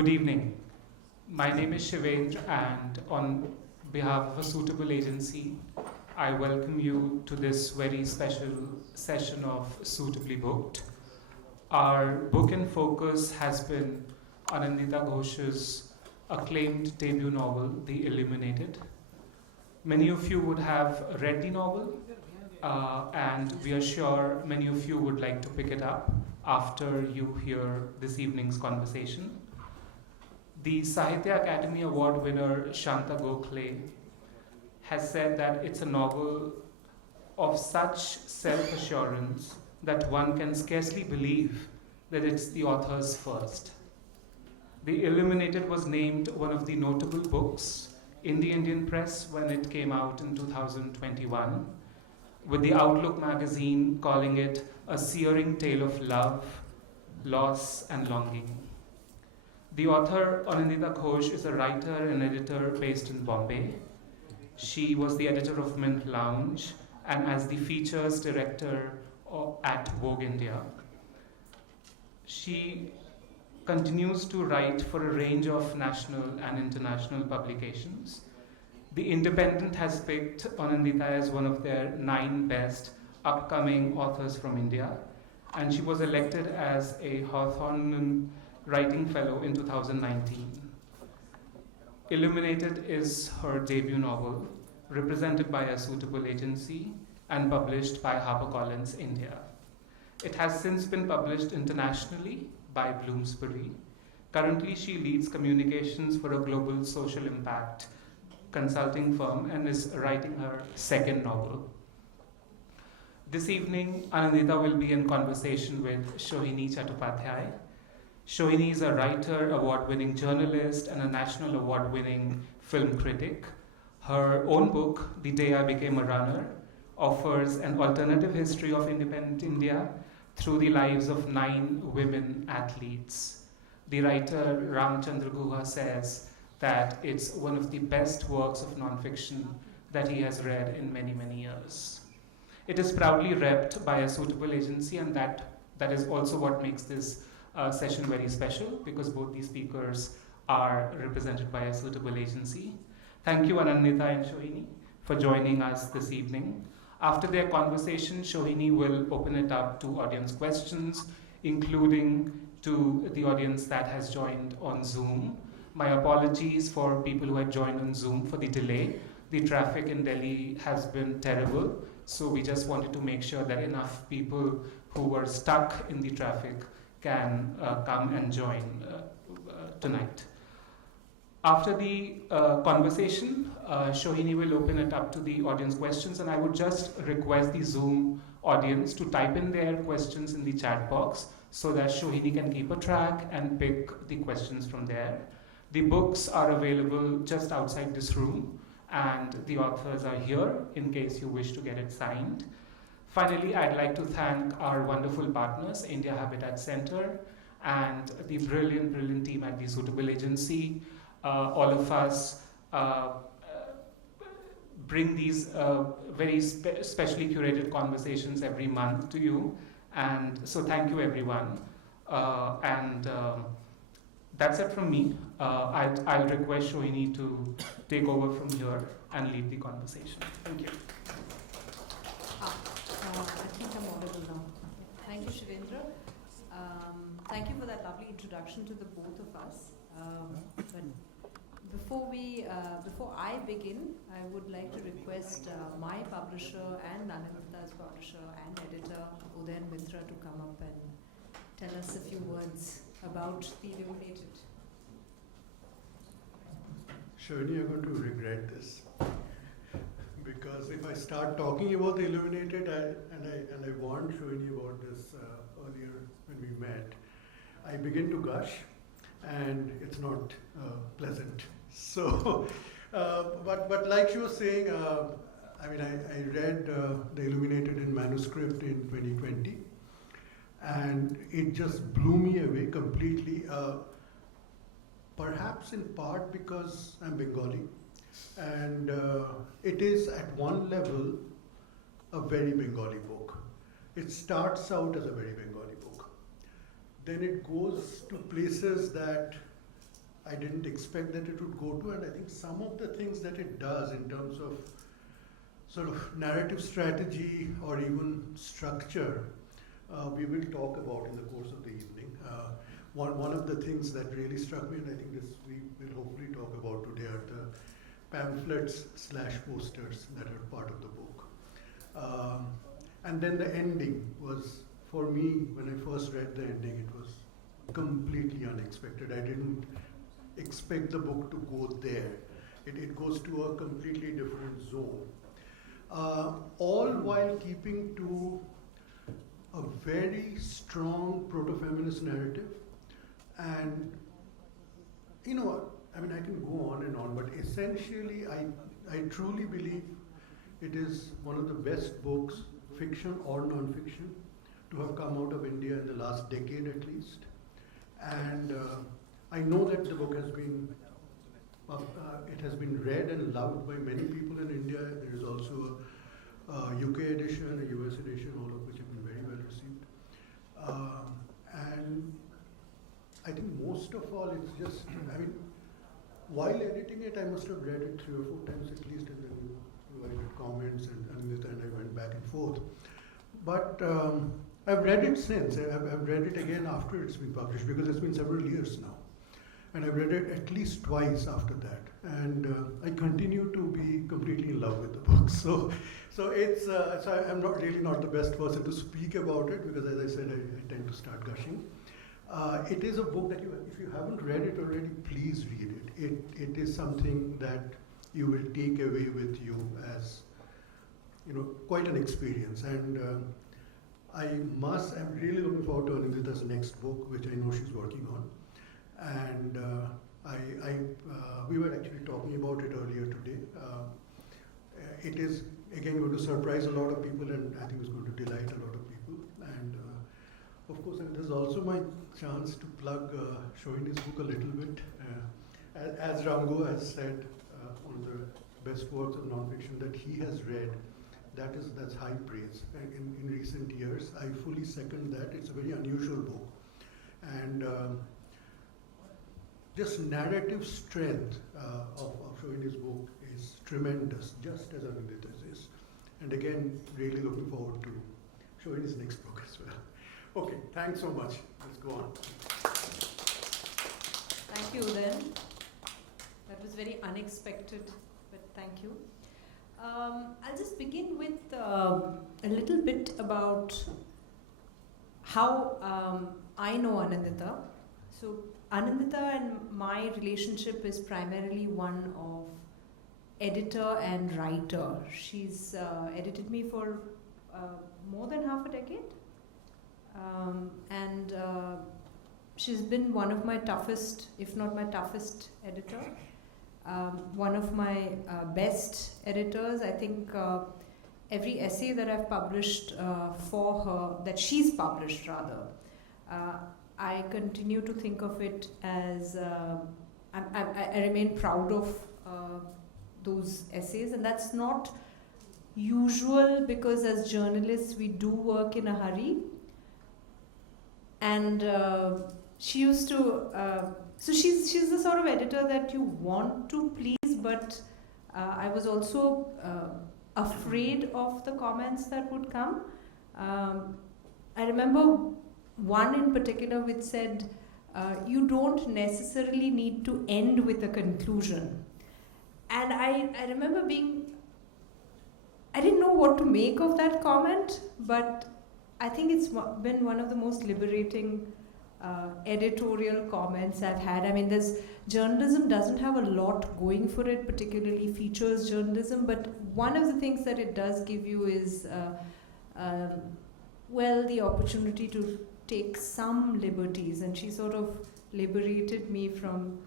Good evening. My name is Shivendra, and on behalf of a suitable agency, I welcome you to this very special session of Suitably Booked. Our book in focus has been Anindita Ghose's acclaimed debut novel, The Illuminated. Many of you would have read the novel, and we are sure many of you would like to pick it up after you hear this evening's conversation. The Sahitya Academy Award winner Shanta Gokhale has said that it's a novel of such self assurance that one can scarcely believe that it's the author's first. The Illuminated was named one of the notable books in the Indian press when it came out in 2021, with the Outlook magazine calling it a searing tale of love, loss, and longing. The author, Anindita Ghose, is a writer and editor based in Bombay. She was the editor of Mint Lounge and as the features director at Vogue India. She continues to write for a range of national and international publications. The Independent has picked Anindita as one of their 9 best upcoming authors from India, and she was elected as a Hawthorne Writing Fellow in 2019. Illuminated is her debut novel, represented by a suitable agency and published by HarperCollins India. It has since been published internationally by Bloomsbury. Currently, she leads communications for a global social impact consulting firm and is writing her second novel. This evening, Anindita will be in conversation with Sohini Chattopadhyay. Sohini is a writer, award-winning journalist, and a national award-winning film critic. Her own book, The Day I Became a Runner, offers an alternative history of independent India through the lives of 9 women athletes. The writer Ramchandra Guha says that it's one of the best works of nonfiction that he has read in many, many years. It is proudly repped by a suitable agency, and that is also what makes this session very special, because both these speakers are represented by a suitable agency. Thank you, Anindita and Sohini, for joining us this evening. After their conversation, Sohini will open it up to audience questions, including to the audience that has joined on Zoom. My apologies for people who had joined on Zoom for the delay. The traffic in Delhi has been terrible, so we just wanted to make sure that enough people who were stuck in the traffic can come and join tonight. After the conversation, Sohini will open it up to the audience questions, and I would just request the Zoom audience to type in their questions in the chat box so that Sohini can keep a track and pick the questions from there. The books are available just outside this room, and the authors are here in case you wish to get it signed. Finally, I'd like to thank our wonderful partners, India Habitat Center, and the brilliant team at the Suitable Agency. All of us bring these very specially curated conversations every month to you. And so thank you, everyone. That's it from me. I'll request Sohini to take over from here and lead the conversation. Thank you. I think I'm audible now. Thank you, Shivendra. Thank you for that lovely introduction to the both of us. But before I begin, I would like to request my publisher and Anindita's publisher and editor, Udayan Mitra, to come up and tell us a few words about The Illuminated. Sohini, you're going to regret this. Because if I start talking about The Illuminated, and I warned Sohini about this earlier when we met, I begin to gush, and it's not pleasant. So, but like she was saying, I read The Illuminated in manuscript in 2020, and it just blew me away completely. Perhaps in part because I'm Bengali. And it is at one level a very Bengali book. It starts out as a very Bengali book. Then it goes to places that I didn't expect that it would go to, and I think some of the things that it does in terms of sort of narrative strategy or even structure, we will talk about in the course of the evening. One of the things that really struck me, and I think this we will hopefully talk about today, are the pamphlets / posters that are part of the book. And then the ending was, for me, when I first read the ending, it was completely unexpected. I didn't expect the book to go there. It goes to a completely different zone. All while keeping to a very strong proto-feminist narrative. And, you know, I mean, I can go on and on, but essentially, I truly believe it is one of the best books, fiction or non-fiction, to have come out of India in the last decade at least. And I know that the book has been, it has been read and loved by many people in India. There is also a UK edition, a US edition, all of which have been very well received. And I think most of all, it's just, I mean, while editing it, I must have read it 3 or 4 times at least, and then you wrote comments, and Anindita and I went back and forth. But I've read it since. I've read it again after it's been published, because it's been several years now. And I've read it at least twice after that. And I continue to be completely in love with the book. So it's, so I'm not the best person to speak about it, because as I said, I tend to start gushing. It is a book that if you haven't read it already, please read it. It is something that you will take away with you as, you know, quite an experience. And I'm really looking forward to Anindita's next book, which I know she's working on. And we were actually talking about it earlier today. It is, again, going to surprise a lot of people, and I think it's going to delight a lot of people. And of course, and this is also my chance to plug Sohini's book a little bit. As Rango has said, one of the best works of nonfiction that he has read, that's high praise. In recent years, I fully second that. It's a very unusual book. And just narrative strength of Sohini's book is tremendous, just as Anindita's is. And again, really looking forward to Sohini's next book as well. Okay, thanks so much. Let's go on. Thank you, then. That was very unexpected, but thank you. I'll just begin with a little bit about how I know Anindita. So Anindita and my relationship is primarily one of editor and writer. She's edited me for more than half a decade. And she's been one of my toughest, if not my toughest editor. One of my best editors. I think every essay that I've published for her, that she's published rather, I continue to think of it as, I remain proud of those essays, and that's not usual because as journalists we do work in a hurry. And she used to, so she's the sort of editor that you want to please, but I was also afraid of the comments that would come. I remember one in particular which said, you don't necessarily need to end with a conclusion. And I remember I didn't know what to make of that comment, but I think it's been one of the most liberating editorial comments I've had. I mean, journalism doesn't have a lot going for it, particularly features journalism, but one of the things that it does give you is, well, the opportunity to take some liberties, and she sort of liberated me from,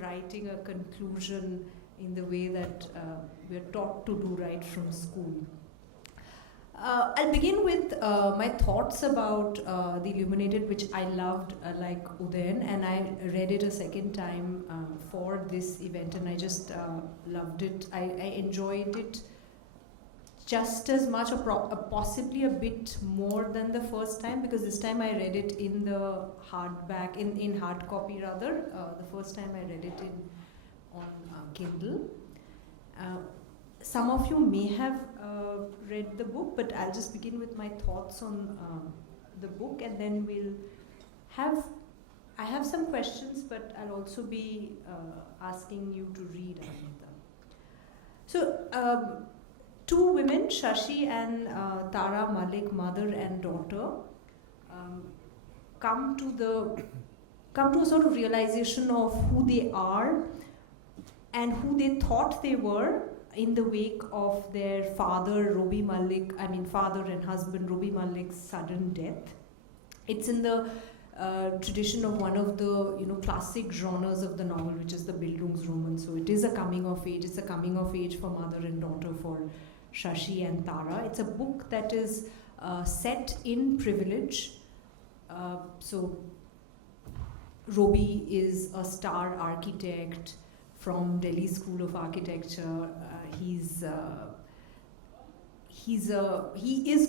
writing a conclusion in the way that we're taught to do right from school. I'll begin with my thoughts about the Illuminated, which I loved like Udayan, and I read it a second time for this event, and I just loved it. I enjoyed it just as much or possibly a bit more than the first time, because this time I read it in the hardback, in hard copy rather. The first time I read it on Kindle. Some of you may have read the book, but I'll just begin with my thoughts on the book, and then I have some questions, but I'll also be asking you to read Anindita. So, two women, Shashi and Tara Malik, mother and daughter, come to a sort of realization of who they are and who they thought they were in the wake of their father and husband Robi Malik's sudden death. It's in the tradition of one of the classic genres of the novel, which is the Bildungsroman. So it is a coming of age. It's a coming of age for mother and daughter, for Shashi and Tara. It's a book that is set in privilege. So Robi is a star architect from Delhi School of Architecture. He is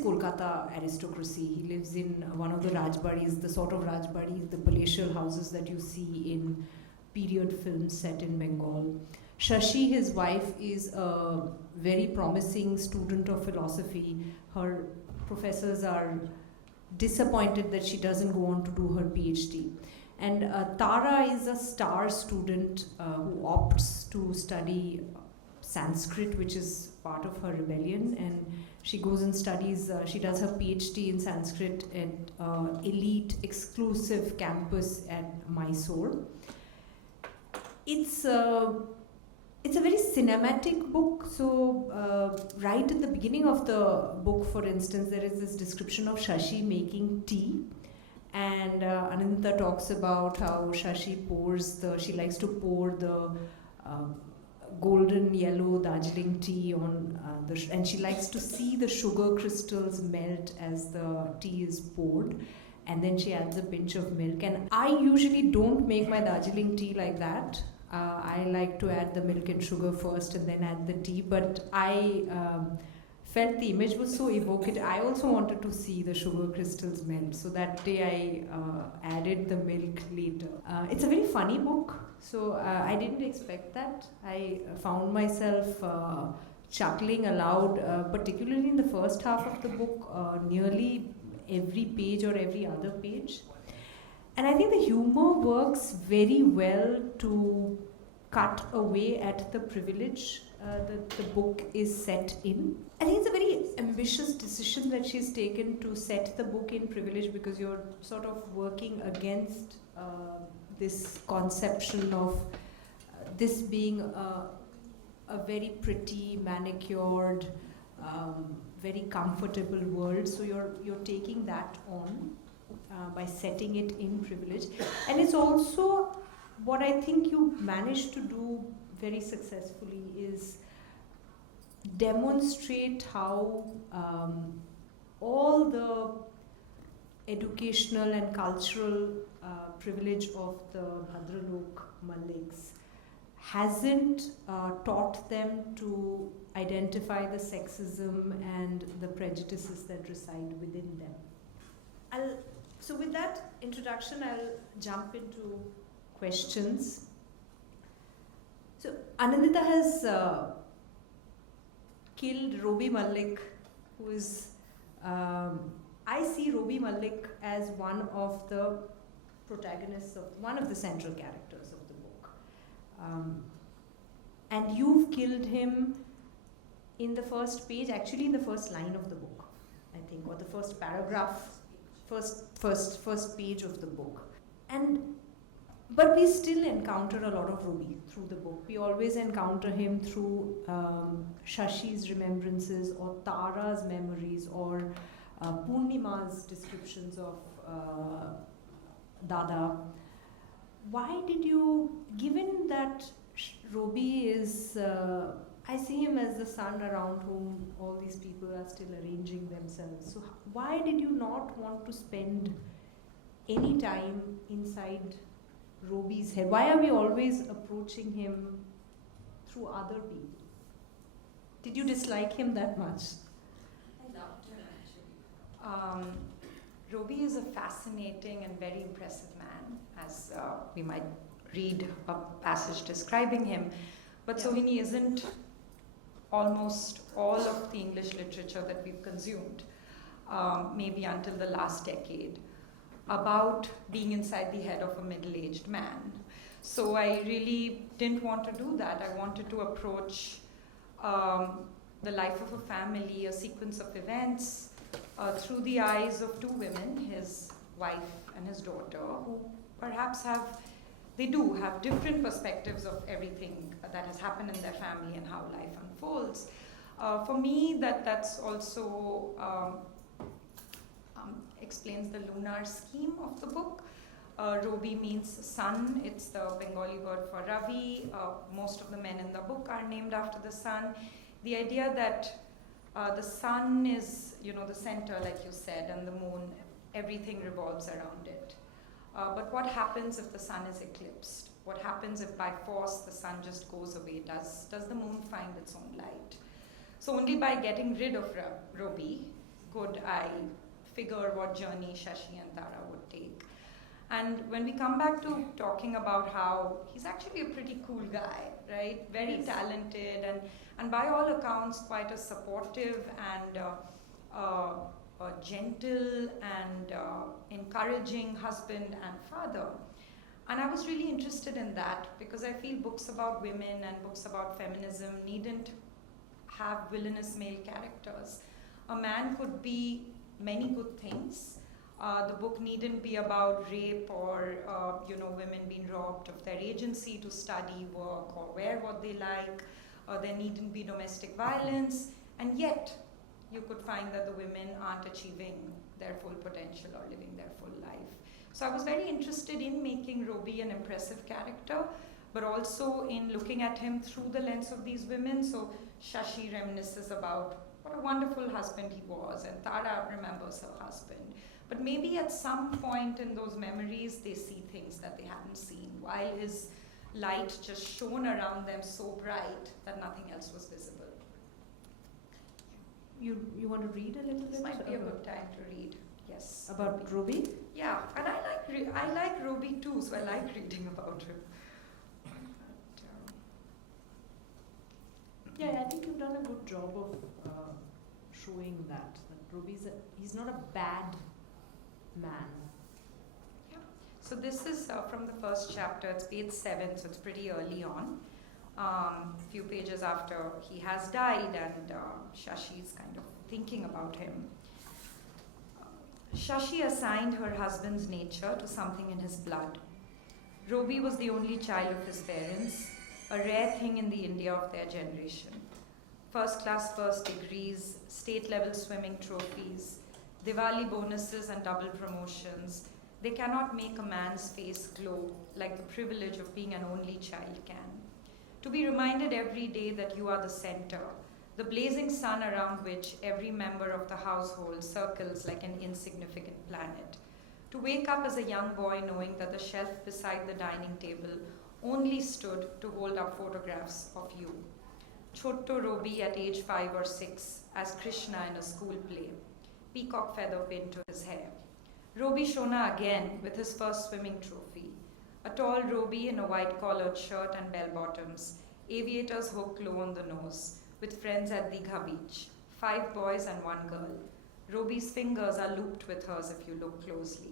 Kolkata aristocracy. He lives in one of the Rajbaris, the sort of Rajbaris, the palatial houses that you see in period films set in Bengal. Shashi, his wife, is a very promising student of philosophy. Her professors are disappointed that she doesn't go on to do her PhD. And Tara is a star student who opts to study Sanskrit, which is part of her rebellion, and she goes and studies, she does her PhD in Sanskrit at elite, exclusive campus at Mysore. It's a very cinematic book. So right at the beginning of the book, for instance, there is this description of Shashi making tea. And Anindita talks about how Shashi she likes to pour the golden yellow Darjeeling tea on and she likes to see the sugar crystals melt as the tea is poured, and then she adds a pinch of milk. And I usually don't make my Darjeeling tea like that. I like to add the milk and sugar first and then add the tea, but I felt the image was so evocative. I also wanted to see the sugar crystals melt, so that day I added the milk later. It's a very funny book, so I didn't expect that. I found myself chuckling aloud, particularly in the first half of the book, nearly every page or every other page. And I think the humor works very well to cut away at the privilege that the book is set in. I think it's a very ambitious decision that she's taken to set the book in privilege, because you're sort of working against this conception of this being a very pretty, manicured, very comfortable world. So you're taking that on by setting it in privilege. And it's also what I think you managed to do very successfully is demonstrate how all the educational and cultural privilege of the Bhadralok Maliks hasn't taught them to identify the sexism and the prejudices that reside within them. So with that introduction, I'll jump into questions. So Anindita has killed Robi Malik, who is, I see Robi Malik as one of the protagonists, one of the central characters of the book. And you've killed him in the first page, actually in the first line of the book, I think, or the first paragraph, first page of the book. But we still encounter a lot of Robi through the book. We always encounter him through Shashi's remembrances, or Tara's memories, or Purnima's descriptions of Dada. Why did you, given that Robi is, I see him as the sun around whom all these people are still arranging themselves. So why did you not want to spend any time inside Robi's head? Why are we always approaching him through other people? Did you dislike him that much? Roby is a fascinating and very impressive man, as we might read a passage describing him. But Sohini isn't almost all of the English literature that we've consumed, maybe until the last decade, about being inside the head of a middle-aged man. So I really didn't want to do that. I wanted to approach the life of a family, a sequence of events, through the eyes of two women, his wife and his daughter, who perhaps they do have different perspectives of everything that has happened in their family and how life unfolds. For me, that's also explains the lunar scheme of the book. Robi means sun. It's the Bengali word for Ravi. Most of the men in the book are named after the sun. The idea that the sun is, the center, like you said, and the moon, everything revolves around it. But what happens if the sun is eclipsed? What happens if by force the sun just goes away? Does the moon find its own light? So only by getting rid of Robi could I figure what journey Shashi and Tara would take. And when we come back to talking about how he's actually a pretty cool guy, right? Very talented and by all accounts quite a supportive and a gentle and encouraging husband and father. And I was really interested in that because I feel books about women and books about feminism needn't have villainous male characters. A man could be many good things. The book needn't be about rape or women being robbed of their agency to study, work, or wear what they like. There needn't be domestic violence, and yet you could find that the women aren't achieving their full potential or living their full life. So I was very interested in making Robi an impressive character, but also in looking at him through the lens of these women. So Shashi reminisces about what a wonderful husband he was, and Tara remembers her husband. But maybe at some point in those memories, they see things that they hadn't seen, while his light just shone around them so bright that nothing else was visible. You want to read a little bit? This might be a good time to read. Yes. About Robi? Yeah, and I like Robi too, so I like reading about him. Yeah, I think you've done a good job of showing that Robi's he's not a bad man. Yeah. So this is from the first chapter. It's page 7, so it's pretty early on. Few pages after he has died, and Shashi is kind of thinking about him. Shashi assigned her husband's nature to something in his blood. Robi was the only child of his parents, a rare thing in the India of their generation. First-class first degrees, state-level swimming trophies, Diwali bonuses and double promotions. They cannot make a man's face glow like the privilege of being an only child can. To be reminded every day that you are the center, the blazing sun around which every member of the household circles like an insignificant planet. To wake up as a young boy knowing that the shelf beside the dining table only stood to hold up photographs of you. Chotto Robi at age 5 or 6 as Krishna in a school play. Peacock feather pinned to his hair. Robi Shona again with his first swimming trophy. A tall Robi in a white-collared shirt and bell-bottoms, aviator's hook low on the nose, with friends at Digha Beach, 5 boys and 1 girl. Robi's fingers are looped with hers if you look closely.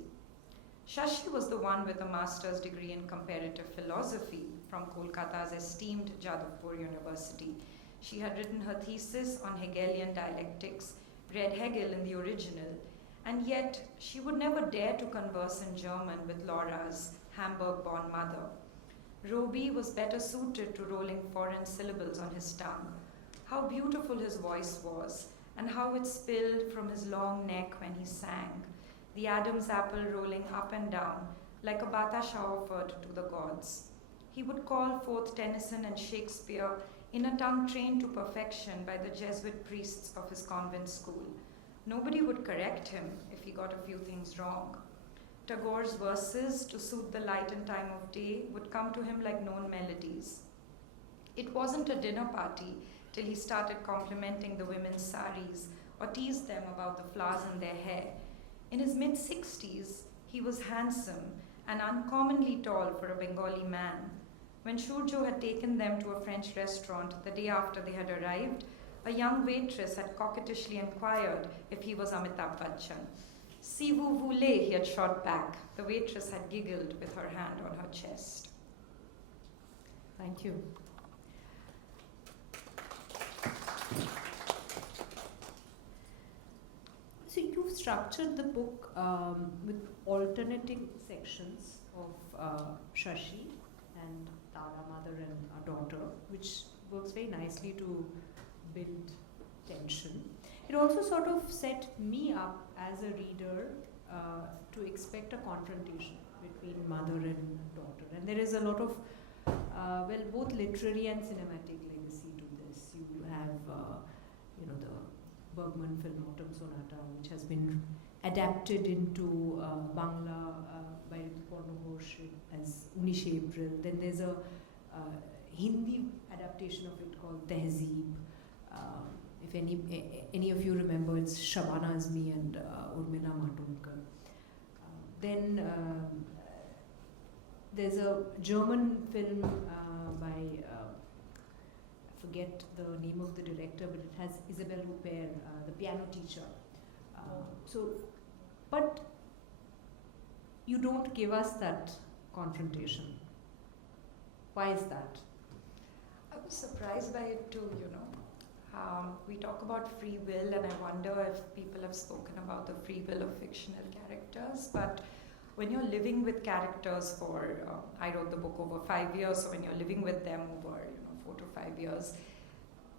Shashi was the one with a master's degree in comparative philosophy from Kolkata's esteemed Jadavpur University. She had written her thesis on Hegelian dialectics, read Hegel in the original, and yet she would never dare to converse in German with Laura's Hamburg-born mother. Robi was better suited to rolling foreign syllables on his tongue. How beautiful his voice was, and how it spilled from his long neck when he sang, the Adam's apple rolling up and down like a batasha offered to the gods. He would call forth Tennyson and Shakespeare in a tongue trained to perfection by the Jesuit priests of his convent school. Nobody would correct him if he got a few things wrong. Tagore's verses, to suit the light and time of day, would come to him like known melodies. It wasn't a dinner party till he started complimenting the women's saris or teased them about the flowers in their hair. In his mid-60s, he was handsome and uncommonly tall for a Bengali man. When Shurjo had taken them to a French restaurant the day after they had arrived, a young waitress had coquettishly inquired if he was Amitabh Bachchan. Si vous voulez, he had shot back. The waitress had giggled with her hand on her chest. Thank you. So you've structured the book with alternating sections of Shashi and Tara, mother and daughter, which works very nicely to build tension. It also sort of set me up as a reader to expect a confrontation between mother and daughter. And there is a lot of, both literary and cinematic legacy to this. You have, the Bergman film Autumn Sonata, which has been adapted into Bangla by Rituparna Ghosh as 19 April. Then there's a Hindi adaptation of it called Tehzeeb. If any of you remember, it's Shabana Azmi and Urmila Matondkar. Then there's a German film by, I forget the name of the director, but it has Isabelle Huppert, the piano teacher. But you don't give us that confrontation. Why is that? I was surprised by it too, we talk about free will, and I wonder if people have spoken about the free will of fictional characters. But when you're living with characters for, I wrote the book over 5 years, so when you're living with them over 4 to 5 years,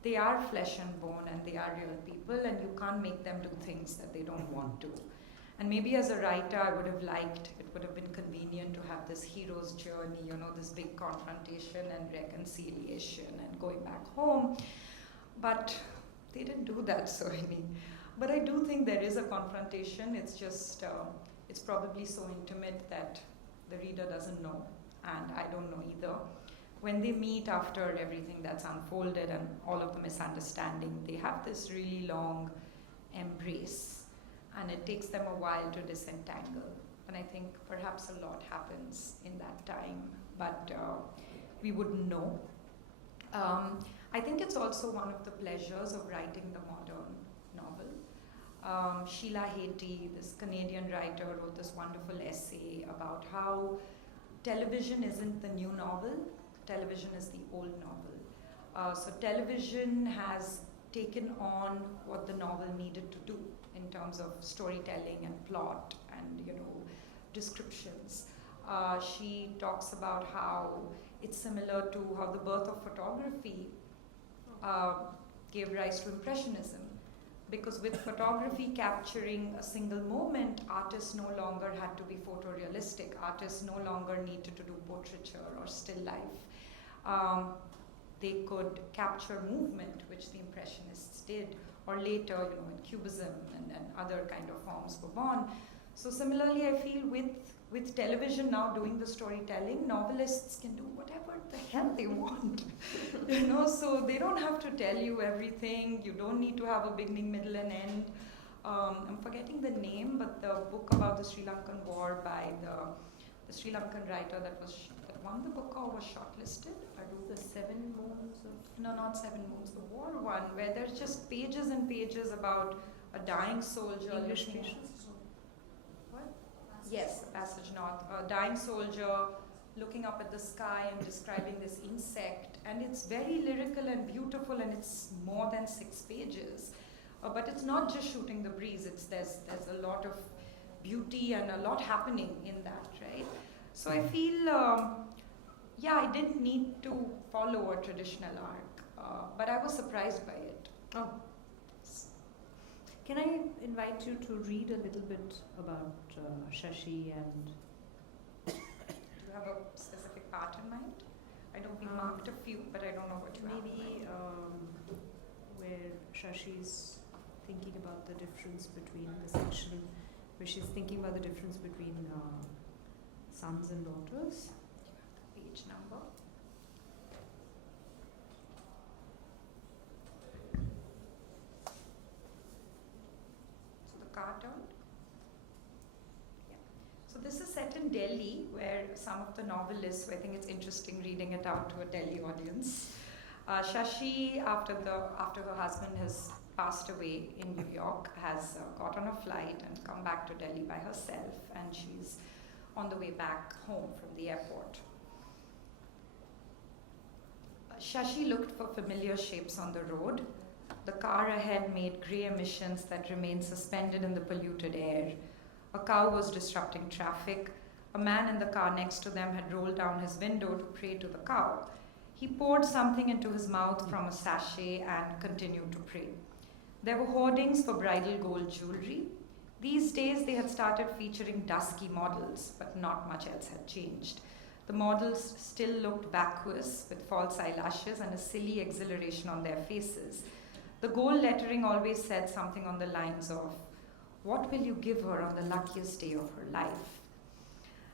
they are flesh and bone and they are real people, and you can't make them do things that they don't want to. And maybe as a writer, I would have liked, it would have been convenient to have this hero's journey, this big confrontation and reconciliation and going back home. But they didn't do that, Sohini. But I do think there is a confrontation. It's just, it's probably so intimate that the reader doesn't know, and I don't know either. When they meet after everything that's unfolded and all of the misunderstanding, they have this really long embrace, and it takes them a while to disentangle. And I think perhaps a lot happens in that time, but we wouldn't know. I think it's also one of the pleasures of writing the modern novel. Sheila Heti, this Canadian writer, wrote this wonderful essay about how television isn't the new novel, television is the old novel. So television has taken on what the novel needed to do in terms of storytelling and plot and descriptions. She talks about how it's similar to how the birth of photography gave rise to Impressionism. Because with photography capturing a single moment, artists no longer had to be photorealistic. Artists no longer needed to do portraiture or still life. They could capture movement, which the Impressionists did, or later, when Cubism and other kind of forms were born. So similarly, I feel with television now doing the storytelling, novelists can do whatever the hell they want, so they don't have to tell you everything. You don't need to have a beginning, middle, and end. I'm forgetting the name, but the book about the Sri Lankan war by the Sri Lankan writer that won the book or was shortlisted. The 7 Moons of... No, not 7 Moons, the war one, where there's just pages and pages about a dying soldier. English looking Patience? What? Yes, Passage North. A dying soldier looking up at the sky and describing this insect. And it's very lyrical and beautiful, and it's more than 6 pages. But it's not just shooting the breeze. There's a lot of beauty and a lot happening in that, right? So I feel... I didn't need to follow a traditional arc, but I was surprised by it. Oh. Can I invite you to read a little bit about Shashi and... Do you have a specific part in mind? I know we marked a few, but I don't know what you have in maybe mind. where Shashi's thinking about the difference between the section where she's thinking about the difference between sons and daughters. Page number. Delhi, where some of the novelists, so I think it's interesting reading it out to a Delhi audience. Shashi, after her husband has passed away in New York, has got on a flight and come back to Delhi by herself, and she's on the way back home from the airport. Shashi looked for familiar shapes on the road. The car ahead made grey emissions that remained suspended in the polluted air. A cow was disrupting traffic. A man in the car next to them had rolled down his window to pray to the cow. He poured something into his mouth from a sachet and continued to pray. There were hoardings for bridal gold jewelry. These days they had started featuring dusky models, but not much else had changed. The models still looked vacuous with false eyelashes and a silly exhilaration on their faces. The gold lettering always said something on the lines of, "What will you give her on the luckiest day of her life?"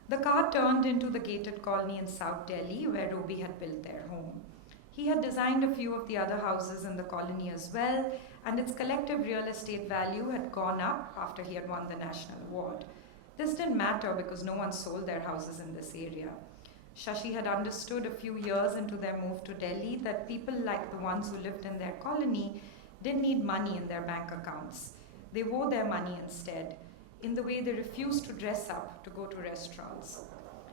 The car turned into the gated colony in South Delhi where Robi had built their home. He had designed a few of the other houses in the colony as well, and its collective real estate value had gone up after he had won the national award. This didn't matter because no one sold their houses in this area. Shashi had understood a few years into their move to Delhi that people like the ones who lived in their colony didn't need money in their bank accounts. They wore their money instead, in the way they refused to dress up to go to restaurants.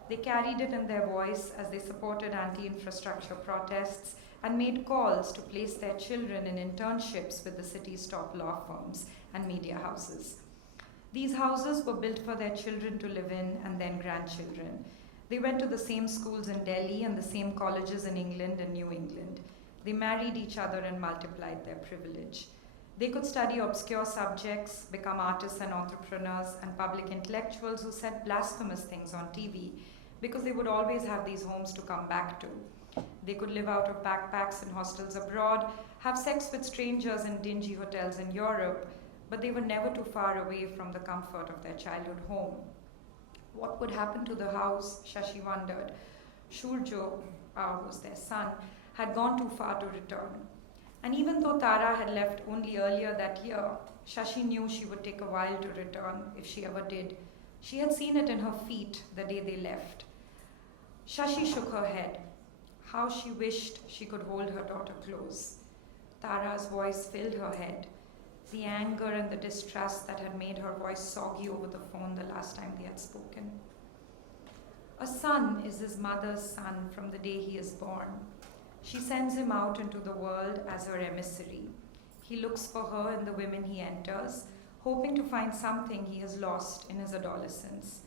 They carried it in their voice as they supported anti-infrastructure protests and made calls to place their children in internships with the city's top law firms and media houses. These houses were built for their children to live in and then grandchildren. They went to the same schools in Delhi and the same colleges in England and New England. They married each other and multiplied their privilege. They could study obscure subjects, become artists and entrepreneurs and public intellectuals who said blasphemous things on TV because they would always have these homes to come back to. They could live out of backpacks in hostels abroad, have sex with strangers in dingy hotels in Europe, but they were never too far away from the comfort of their childhood home. What would happen to the house, Shashi wondered. Shurjo, who was their son, had gone too far to return. And even though Tara had left only earlier that year, Shashi knew she would take a while to return if she ever did. She had seen it in her feet the day they left. Shashi shook her head. How she wished she could hold her daughter close. Tara's voice filled her head. The anger and the distrust that had made her voice soggy over the phone the last time they had spoken. A son is his mother's son from the day he is born. She sends him out into the world as her emissary. He looks for her in the women he enters, hoping to find something he has lost in his adolescence.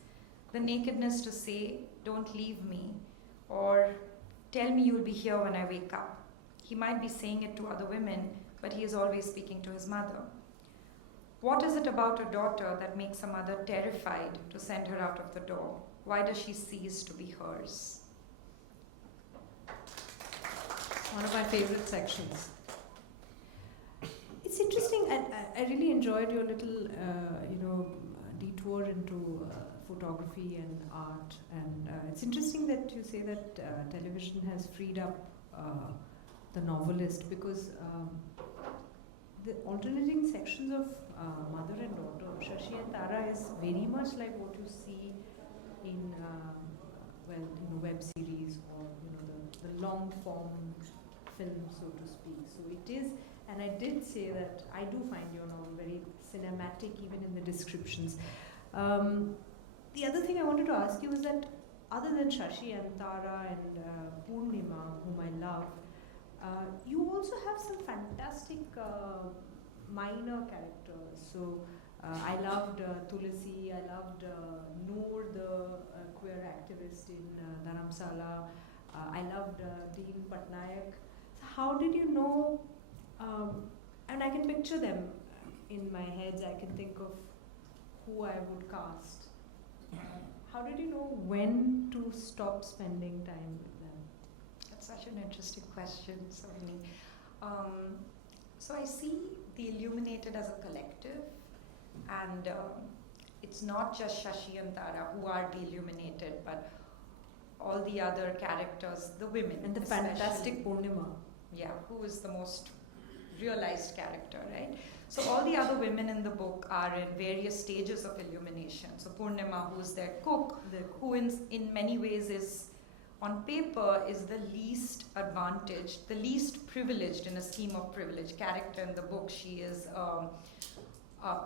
The nakedness to say, "Don't leave me," or "Tell me you'll be here when I wake up." He might be saying it to other women, but he is always speaking to his mother. What is it about a daughter that makes a mother terrified to send her out of the door? Why does she cease to be hers? One of my favorite sections. It's interesting, and I really enjoyed your little, detour into photography and art. And it's interesting that you say that television has freed up the novelist, because the alternating sections of mother and daughter, Shashi and Tara, is very much like what you see in web series or the long form film, so to speak. So it is, and I did say that I do find your novel very cinematic, even in the descriptions. The other thing I wanted to ask you is that other than Shashi and Tara and Purnima, whom I love, you also have some fantastic minor characters. So I loved Tulasi, I loved Noor, the queer activist in Dharamsala. I loved Dean Patnaik. So how did you know, and I can picture them in my head, I can think of who I would cast. How did you know when to stop spending time with them? That's such an interesting question, Sohini. So I see the Illuminated as a collective, and it's not just Shashi and Tara who are the Illuminated, but all the other characters, the women. And the especially. fantastic Purnima. Yeah, who is the most realized character, right? So all the other women in the book are in various stages of illumination. So Purnima, who is their cook, who in many ways is, on paper, is the least advantaged, the least privileged in a scheme of privilege character in the book. She is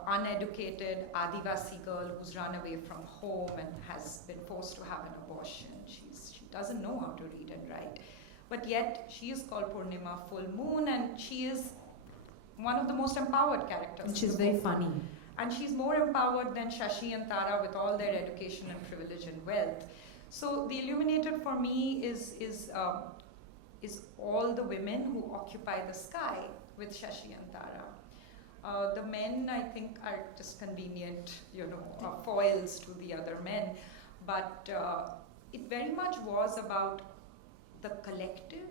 uneducated Adivasi girl who's run away from home and has been forced to have an abortion. She doesn't know how to read and write. But yet, she is called Purnima Full Moon, and she is one of the most empowered characters. And she's very funny. And she's more empowered than Shashi and Tara with all their education and privilege and wealth. So the Illuminated for me is all the women who occupy the sky with Shashi and Tara. The men, I think, are just convenient, foils to the other men. But it very much was about the collective.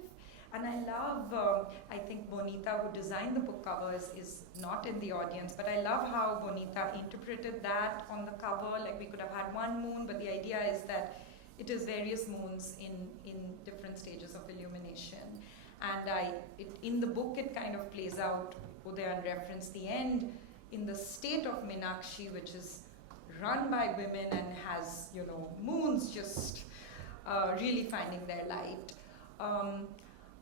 And I love, I think Bonita, who designed the book cover, is not in the audience, but I love how Bonita interpreted that on the cover. Like, we could have had one moon, but the idea is that it is various moons in different stages of illumination. And in the book, it kind of plays out, Udayan referenced the end, in the state of Meenakshi, which is run by women and has, moons just really finding their light.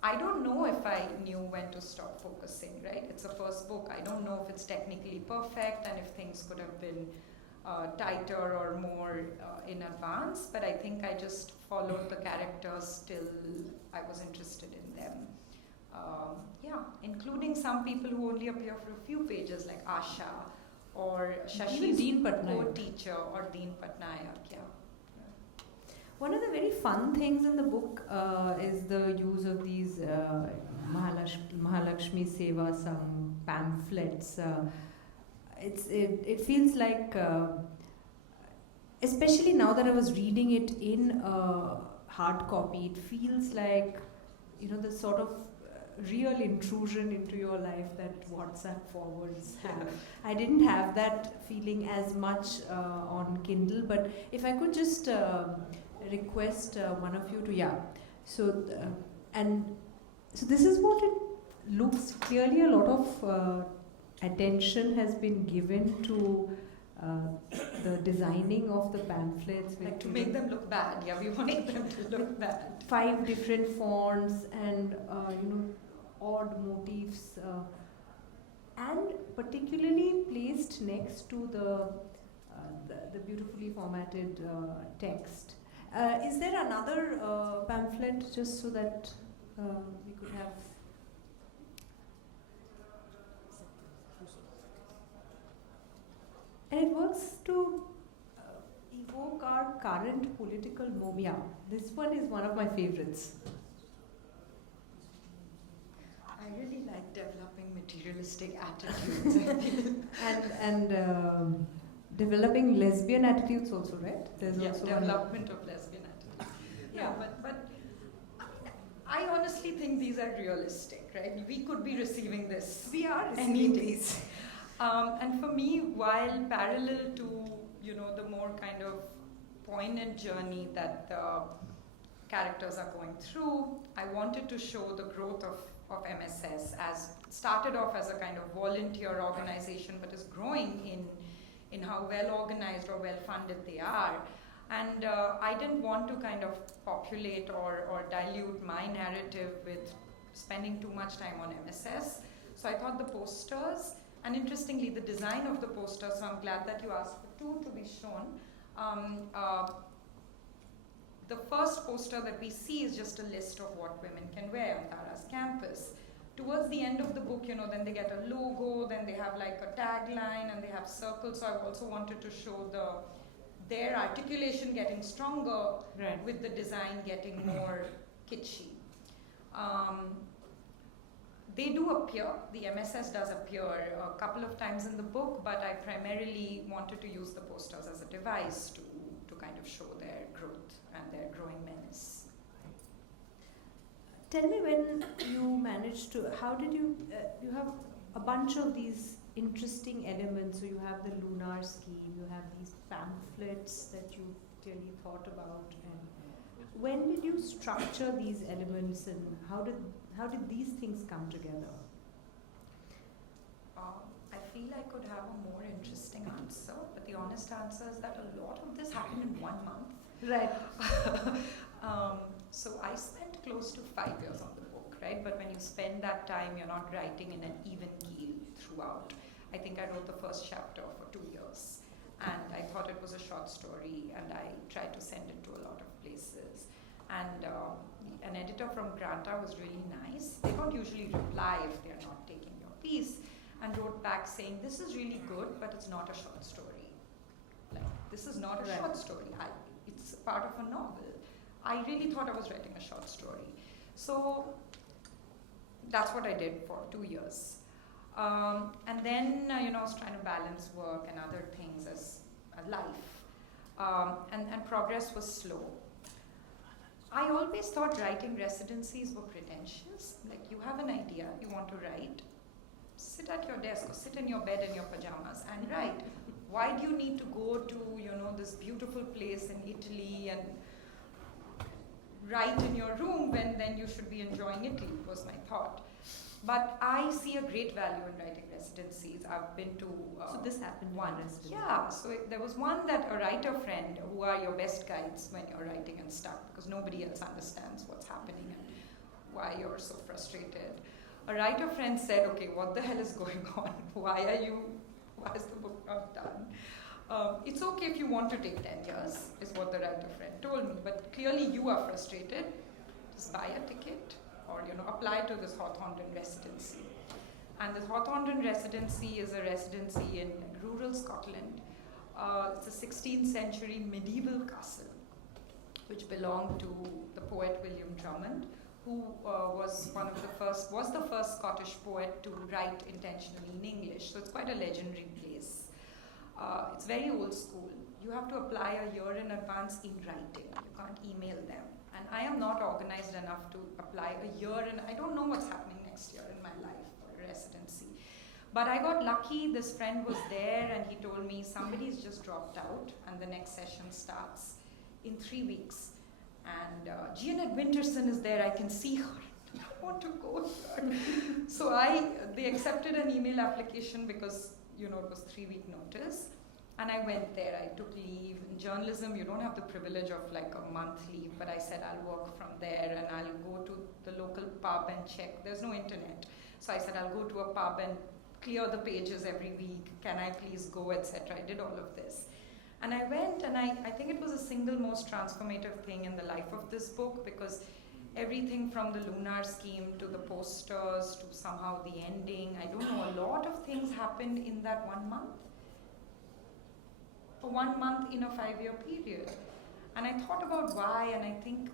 I don't know if I knew when to stop focusing, right? It's a first book. I don't know if it's technically perfect and if things could have been tighter or more in advance, but I think I just followed the characters till I was interested in them. Including some people who only appear for a few pages, like Asha or Shashi's co-teacher or Deen Patnaik. One of the very fun things in the book is the use of these Mahalakshmi Seva, some pamphlets. It feels like, especially now that I was reading it in hard copy, it feels like, the sort of real intrusion into your life that WhatsApp forwards have. I didn't have that feeling as much on Kindle, but if I could just request one of you to, so this is what it looks. Clearly a lot of attention has been given to the designing of the pamphlets. Like to make them look bad, we wanted them to look bad. 5 different fonts and odd motifs, and particularly placed next to the beautifully formatted text. Is there another pamphlet, just so that we could have? And it works to evoke our current political moment. Yeah, this one is one of my favorites. I really like developing materialistic attitudes. and developing lesbian attitudes also, right? There's also development of lesbian attitudes. But I honestly think these are realistic, right? We could be receiving this. We are receiving these. And for me, while parallel to, the more kind of poignant journey that the characters are going through, I wanted to show the growth of MSS, as started off as a kind of volunteer organization, but is growing in how well organized or well funded they are. And I didn't want to kind of populate or dilute my narrative with spending too much time on MSS. So I thought the posters, and interestingly the design of the posters, so I'm glad that you asked for 2 to be shown. The first poster that we see is just a list of what women can wear on Tara's campus. Towards the end of the book, then they get a logo, then they have like a tagline, and they have circles. So I also wanted to show their articulation getting stronger, right, with the design getting more kitschy. They do appear, the MSS does appear a couple of times in the book, but I primarily wanted to use the posters as a device to kind of show their growth and their growing menace. Tell me, when you managed to, how did you, you have a bunch of these interesting elements. So you have the lunar scheme, you have these pamphlets that you clearly thought about. And when did you structure these elements, and how did these things come together? I feel I could have a more interesting answer, but the honest answer is that a lot of this happened in 1 month. Right. So I spent close to 5 years on the book, right? But when you spend that time, you're not writing in an even keel throughout. I think I wrote the first chapter for 2 years, and I thought it was a short story, and I tried to send it to a lot of places. And an editor from Granta was really nice. They don't usually reply if they're not taking your piece, and wrote back saying, this is really good, but it's not a short story. Like, this is not a Right. short story. It's part of a novel. I really thought I was writing a short story. So that's what I did for 2 years. And then, I was trying to balance work and other things as life. And progress was slow. I always thought writing residencies were pretentious. Like, you have an idea, you want to write, sit at your desk or sit in your bed in your pajamas and write. Why do you need to go to, this beautiful place in Italy and write in your room when then you should be enjoying Italy, was my thought. But I see a great value in writing residencies. I've been to So this happened in one. a residency. Yeah, so there was one that a writer friend, who are your best guides when you're writing and stuck, because nobody else understands what's happening and why you're so frustrated. A writer friend said, okay, what the hell is going on? Why is the book not done? It's okay if you want to take 10 years, is what the writer friend told me, but clearly you are frustrated. Just buy a ticket or apply to this Hawthornden residency. And this Hawthornden residency is a residency in rural Scotland. It's a 16th century medieval castle, which belonged to the poet William Drummond, who was the first Scottish poet to write intentionally in English. So it's quite a legendary place. It's very old school. You have to apply a year in advance in writing. You can't email them. And I am not organized enough to apply a year, and I don't know what's happening next year in my life for a residency. But I got lucky. This friend was there, and he told me somebody's just dropped out, and the next session starts in 3 weeks. And Jeanette Winterson is there. I can see her. I want to go here. So they accepted an email application because it was 3-week notice. And I went there. I took leave. In journalism, you don't have the privilege of like a month leave, but I said I'll work from there and I'll go to the local pub and check. There's no internet. So I said I'll go to a pub and clear the pages every week. Can I please go, etc. I did all of this. And I went, and I think it was the single most transformative thing in the life of this book, because everything from the lunar scheme to the posters to somehow the ending, I don't know, a lot of things happened in that 1 month. For 1 month in a 5-year period. And I thought about why, and I think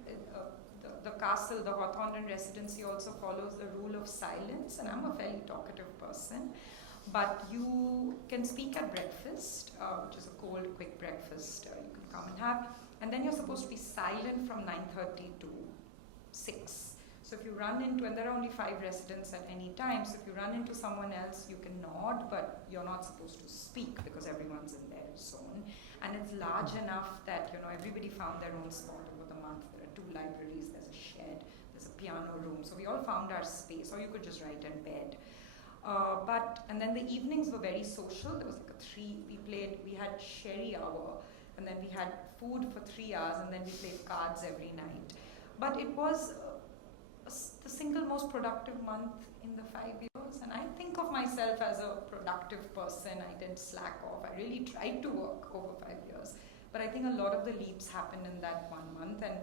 the castle, the Hawthornden residency also follows the rule of silence, and I'm a fairly talkative person. But you can speak at breakfast, which is a cold, quick breakfast you can come and have. And then you're supposed to be silent from 9:30 to 6. So if you run into, and there are only 5 residents at any time, so if you run into someone else, you can nod, but you're not supposed to speak because everyone's in their zone. And it's large enough that, everybody found their own spot over the month. There are 2 libraries, there's a shed, there's a piano room. So we all found our space, or you could just write in bed. And then the evenings were very social. There was like we had sherry hour, and then we had food for 3 hours, and then we played cards every night. But it was the single most productive month in the 5 years, and I think of myself as a productive person. I didn't slack off. I really tried to work over 5 years. But I think a lot of the leaps happened in that 1 month, and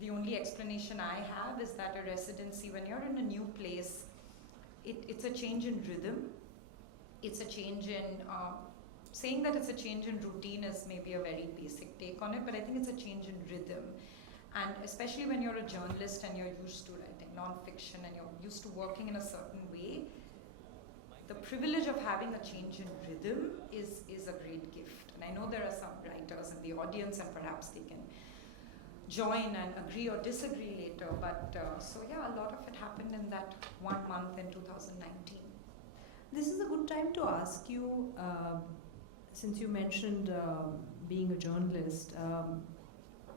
the only explanation I have is that a residency, when you're in a new place, it's a change in rhythm. It's a change in, saying that it's a change in routine is maybe a very basic take on it, but I think it's a change in rhythm. And especially when you're a journalist and you're used to writing non-fiction and you're used to working in a certain way, the privilege of having a change in rhythm is a great gift. And I know there are some writers in the audience, and perhaps they can join and agree or disagree later, but so yeah, a lot of it happened in that 1 month in 2019. This is a good time to ask you, since you mentioned being a journalist,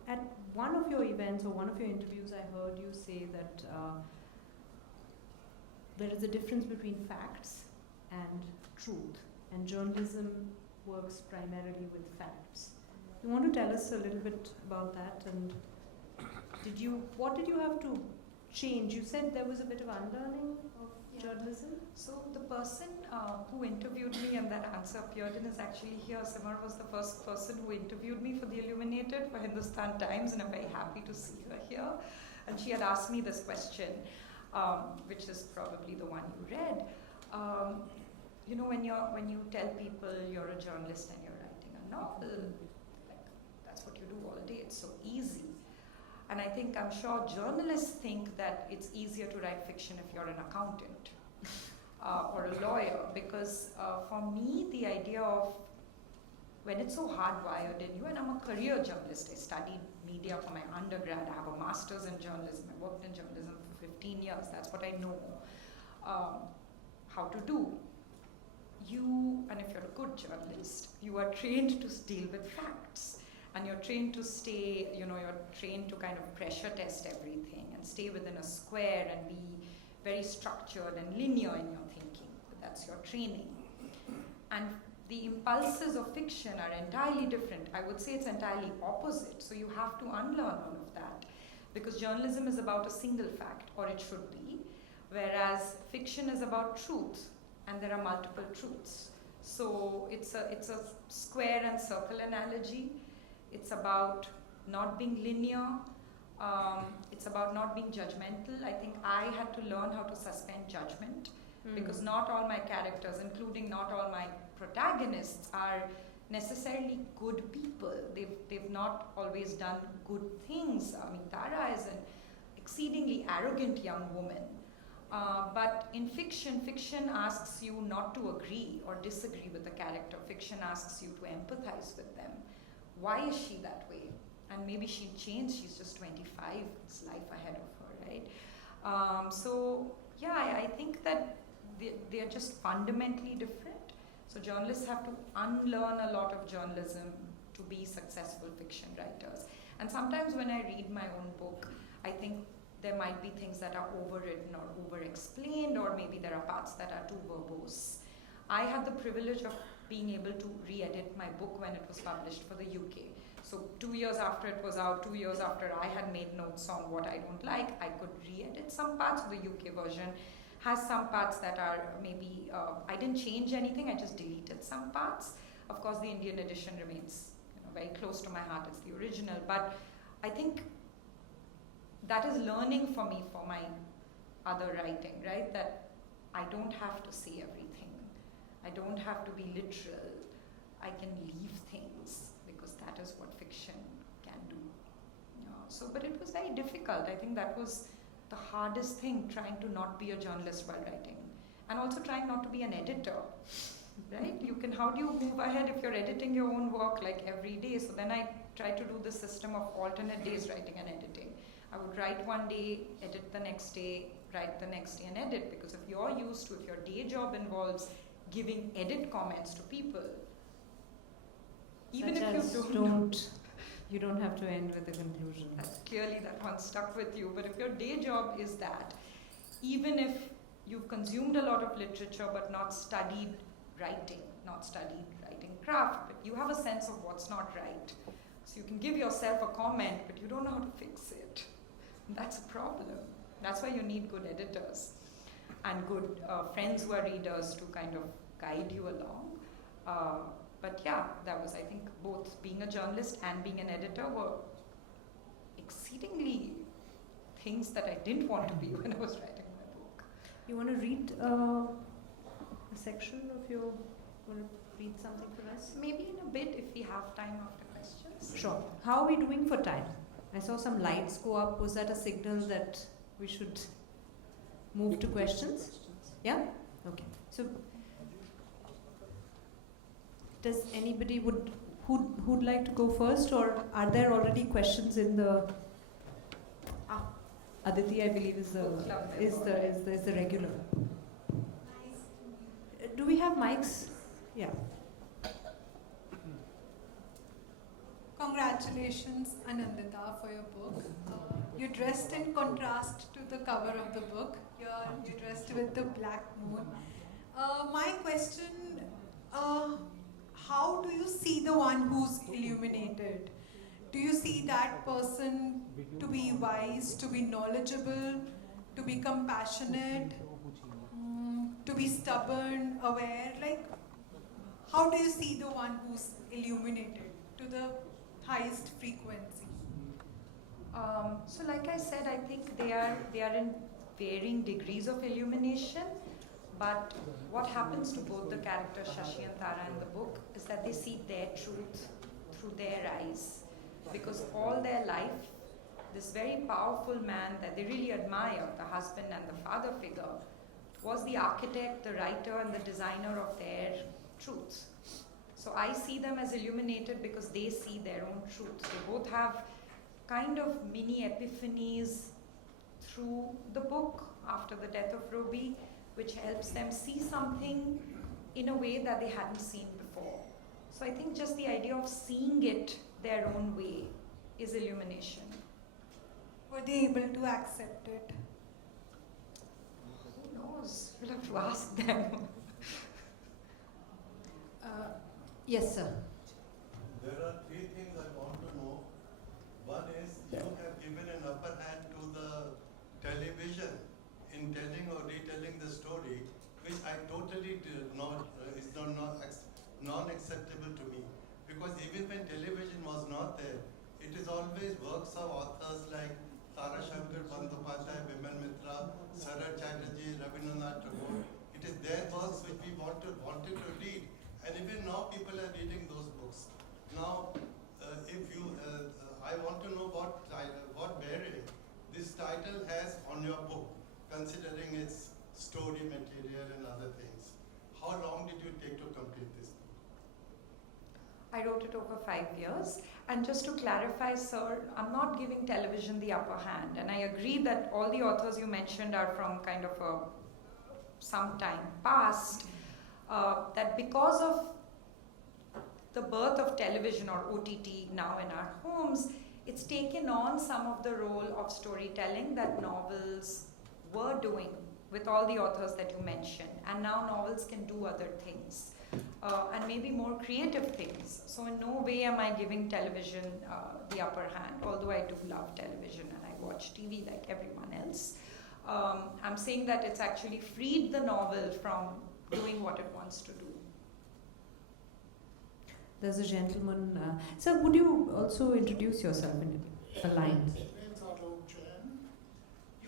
at one of your events or one of your interviews, I heard you say that there is a difference between facts and truth, and journalism works primarily with facts. You want to tell us a little bit about that, and what did you have to change? You said there was a bit of unlearning of journalism. So the person who interviewed me and that answer appeared in is actually here. Simar was the first person who interviewed me for the Illuminated for Hindustan Times, and I'm very happy to see her here. And she had asked me this question, which is probably the one you read. You know, when you tell people you're a journalist and you're writing a novel, like that's what you do all day. It's so easy. And I'm sure journalists think that it's easier to write fiction if you're an accountant or a lawyer, because for me, the idea of when it's so hardwired in you, and I'm a career journalist, I studied media for my undergrad, I have a master's in journalism, I worked in journalism for 15 years, that's what I know how to do. And if you're a good journalist, you are trained to deal with facts. And you're trained to stay, you're trained to kind of pressure test everything and stay within a square and be very structured and linear in your thinking. That's your training. And the impulses of fiction are entirely different. I would say it's entirely opposite. So you have to unlearn all of that. Because journalism is about a single fact, or it should be, whereas fiction is about truth, and there are multiple truths. So it's a square and circle analogy. It's about not being linear. It's about not being judgmental. I think I had to learn how to suspend judgment because not all my characters, including not all my protagonists, are necessarily good people. They've not always done good things. I mean, Tara is an exceedingly arrogant young woman. But in fiction asks you not to agree or disagree with the character. Fiction asks you to empathize with them. Why is she that way? And maybe she'll change. She's just 25. It's life ahead of her, right? So yeah, I think that they are just fundamentally different. So journalists have to unlearn a lot of journalism to be successful fiction writers. And sometimes when I read my own book, I think there might be things that are overwritten or over-explained, or maybe there are parts that are too verbose. I had the privilege of being able to re-edit my book when it was published for the UK. So 2 years after it was out, 2 years after I had made notes on what I don't like, I could re-edit some parts. The UK version has some parts that are maybe, I didn't change anything, I just deleted some parts. Of course, the Indian edition remains very close to my heart, it's the original. But I think that is learning for me for my other writing, right? That I don't have to say everything. I don't have to be literal. I can leave things because that is what fiction can do. But it was very difficult. I think that was the hardest thing, trying to not be a journalist while writing. And also trying not to be an editor, right? How do you move ahead if you're editing your own work like every day? So then I tried to do the system of alternate days writing and editing. I would write one day, edit the next day, write the next day and edit, because if you're used to, if your day job involves giving edit comments to people, even if you don't have to end with a conclusion. Clearly that one stuck with you, but if your day job is that, even if you've consumed a lot of literature but not studied writing, not studied writing craft, but you have a sense of what's not right. So you can give yourself a comment, but you don't know how to fix it. That's a problem. That's why you need good editors and good friends who are readers to kind of guide you along. But yeah, that was, I think, both being a journalist and being an editor were exceedingly things that I didn't want to be when I was writing my book. You want to read a section of your, want to read something for us? Maybe in a bit if we have time after questions. Sure. How are we doing for time? I saw some lights go up. Was that a signal that we should move to questions? Yeah? Okay. So, does anybody who'd like to go first, or are there already questions in the? Aditi, I believe, is the regular. Do we have mics? Yeah. Congratulations, Anindita, for your book. You're dressed in contrast to the cover of the book. You're dressed with the black moon. My question, how do you see the one who's illuminated? Do you see that person to be wise, to be knowledgeable, to be compassionate, to be stubborn, aware? Like, how do you see the one who's illuminated to the highest frequency? So like I said, I think they are in varying degrees of illumination. But what happens to both the characters, Shashi and Tara, in the book is that they see their truth through their eyes. Because all their life, this very powerful man that they really admire, the husband and the father figure, was the architect, the writer, and the designer of their truths. So I see them as illuminated because they see their own truth. They both have kind of mini epiphanies through the book after the death of Roby, which helps them see something in a way that they hadn't seen before. So I think just the idea of seeing it their own way is illumination. Were they able to accept it? Who knows? We'll have to ask them. Yes, sir. There are three things I want to know. One is you have given an upper hand to the television in telling or retelling the story, which I totally did not is non-acceptable to me. Because even when television was not there, it is always works of authors like Tara Shankar Bandyopadhyay, Vimal Mitra, Sarat Chatterjee, Rabindranath Tagore. It is their works which we wanted to read. And even now people are reading those books. Now, I want to know what bearing this title has on your book, considering its story material and other things. How long did you take to complete this book? I wrote it over 5 years. And just to clarify, sir, I'm not giving television the upper hand. And I agree that all the authors you mentioned are from kind of some time past. That because of the birth of television or OTT now in our homes, it's taken on some of the role of storytelling that novels were doing with all the authors that you mentioned. And now novels can do other things and maybe more creative things. So in no way am I giving television the upper hand, although I do love television and I watch TV like everyone else. I'm saying that it's actually freed the novel from doing what it wants to do. There's a gentleman. Sir, would you also introduce yourself in a line? My name's Alok Jain.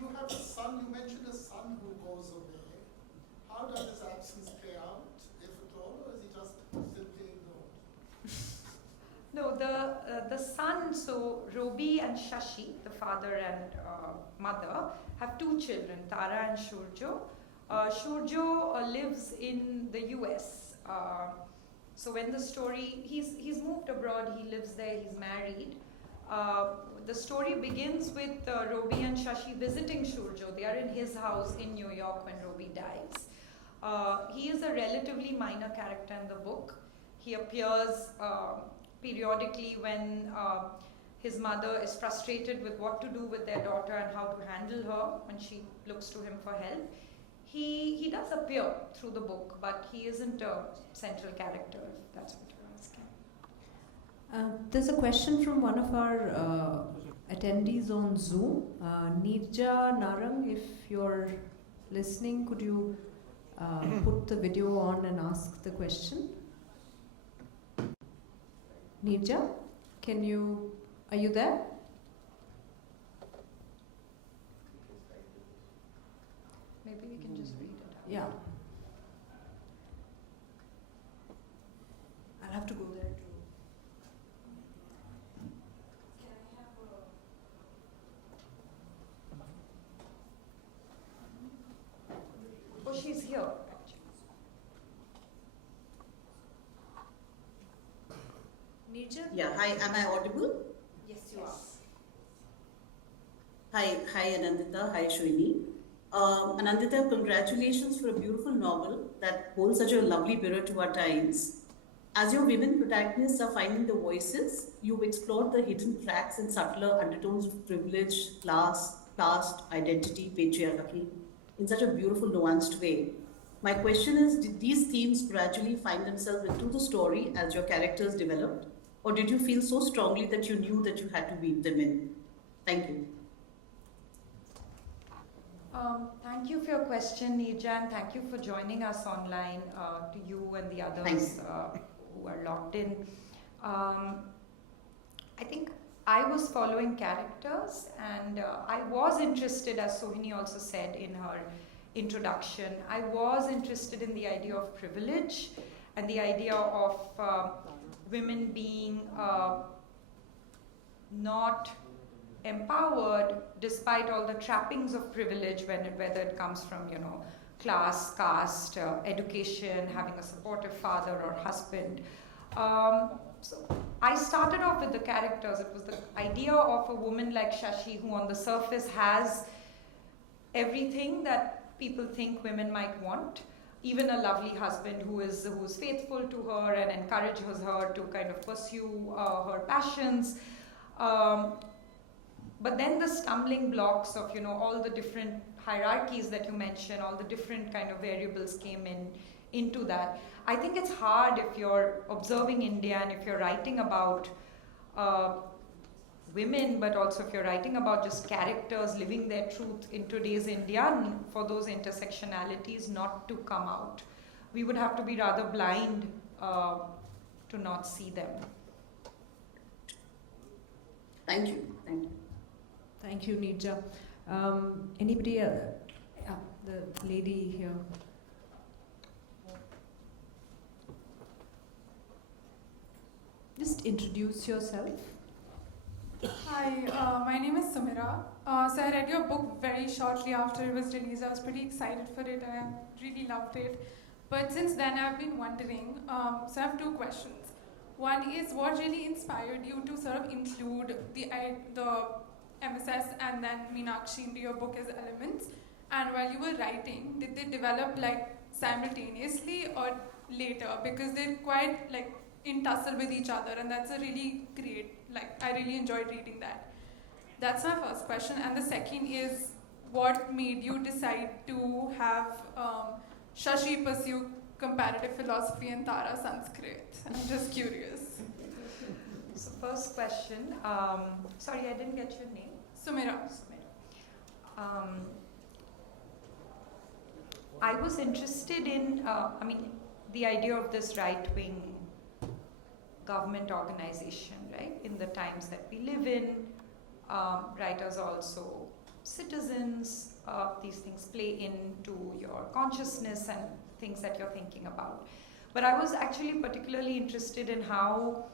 You have a son, you mentioned a son who goes away. How does his absence play out, if at all, or is he just simply ignored? No, the son, so Roby and Shashi, the father and mother, have 2 children, Tara and Shurjo. Shurjo lives in the US. So when the story, he's moved abroad, he lives there, he's married. The story begins with Roby and Shashi visiting Shurjo. They are in his house in New York when Roby dies. He is a relatively minor character in the book. He appears periodically when his mother is frustrated with what to do with their daughter and how to handle her when she looks to him for help. He does appear through the book, but he isn't a central character, if that's what you're asking. There's a question from one of our attendees on Zoom. Nirja Narang, if you're listening, could you put the video on and ask the question? Nirja, are you there? Maybe we can just read it out. Yeah. I'll have to go there too. Oh, she's here, actually. Nirja? Yeah, hi, am I audible? Yes, you are. Hi Anindita, hi Sohini. Anindita, congratulations for a beautiful novel that holds such a lovely mirror to our times. As your women protagonists are finding their voices, you've explored the hidden cracks and subtler undertones of privilege, class, caste, identity, patriarchy in such a beautiful, nuanced way. My question is, did these themes gradually find themselves into the story as your characters developed? Or did you feel so strongly that you knew that you had to weave them in? Thank you. Thank you for your question, Neerja, and thank you for joining us online, to you and the others who are logged in. I think I was following characters, and I was interested, as Sohini also said in her introduction, I was interested in the idea of privilege and the idea of women being not empowered despite all the trappings of privilege, whether it comes from, class, caste, education, having a supportive father or husband. So I started off with the characters. It was the idea of a woman like Shashi, who on the surface has everything that people think women might want, even a lovely husband who is faithful to her and encourages her to kind of pursue her passions. But then the stumbling blocks of, all the different hierarchies that you mentioned, all the different kind of variables came into that. I think it's hard if you're observing India and if you're writing about women, but also if you're writing about just characters living their truth in today's India, for those intersectionalities not to come out. We would have to be rather blind to not see them. Thank you. Thank you. Thank you, Neerja. Anybody else? Yeah, the lady here. Just introduce yourself. Hi, my name is Sumira. So I read your book very shortly after it was released. I was pretty excited for it and I really loved it. But since then I've been wondering, so I have two questions. One is, what really inspired you to sort of include the MSS and then Meenakshi into your book as elements? And while you were writing, did they develop like simultaneously or later? Because they're quite like in tussle with each other, and that's a really great, I really enjoyed reading that. That's my first question. And the second is, what made you decide to have Shashi pursue comparative philosophy and Tara Sanskrit? I'm just curious. So first question, sorry, I didn't get your name. Sumira. I was interested in, the idea of this right-wing government organization, right? In the times that we live in, writers are also citizens. These things play into your consciousness and things that you're thinking about. But I was actually particularly interested in how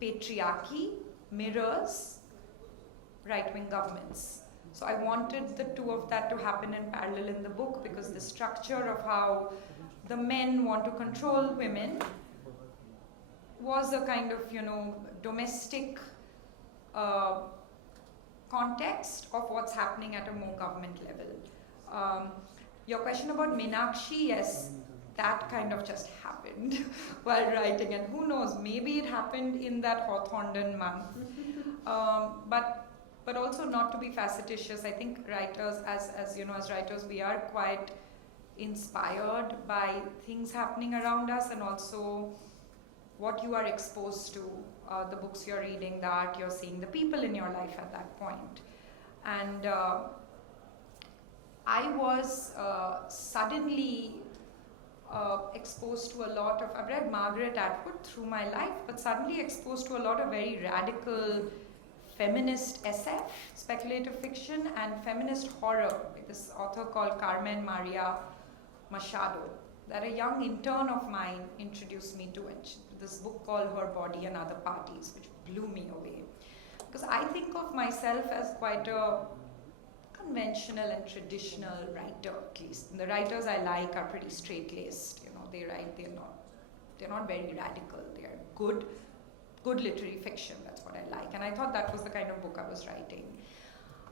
patriarchy mirrors right-wing governments. So I wanted the two of that to happen in parallel in the book, because the structure of how the men want to control women was a kind of, domestic context of what's happening at a more government level. Your question about Meenakshi, yes, that kind of just happened while writing, and who knows, maybe it happened in that Hawthornden month. But also not to be facetious, I think writers, as writers, we are quite inspired by things happening around us, and also what you are exposed to, the books you're reading, the art you're seeing, the people in your life at that point. And I was suddenly exposed to a lot of, I've read Margaret Atwood through my life, but suddenly exposed to a lot of very radical feminist SF, speculative fiction, and feminist horror, with this author called Carmen Maria Machado, that a young intern of mine introduced me to, and this book called Her Body and Other Parties, which blew me away. Because I think of myself as quite a conventional and traditional writer, at least. And the writers I like are pretty straight-laced, they write, they're not very radical, they're good literary fiction, that's what I like. And I thought that was the kind of book I was writing.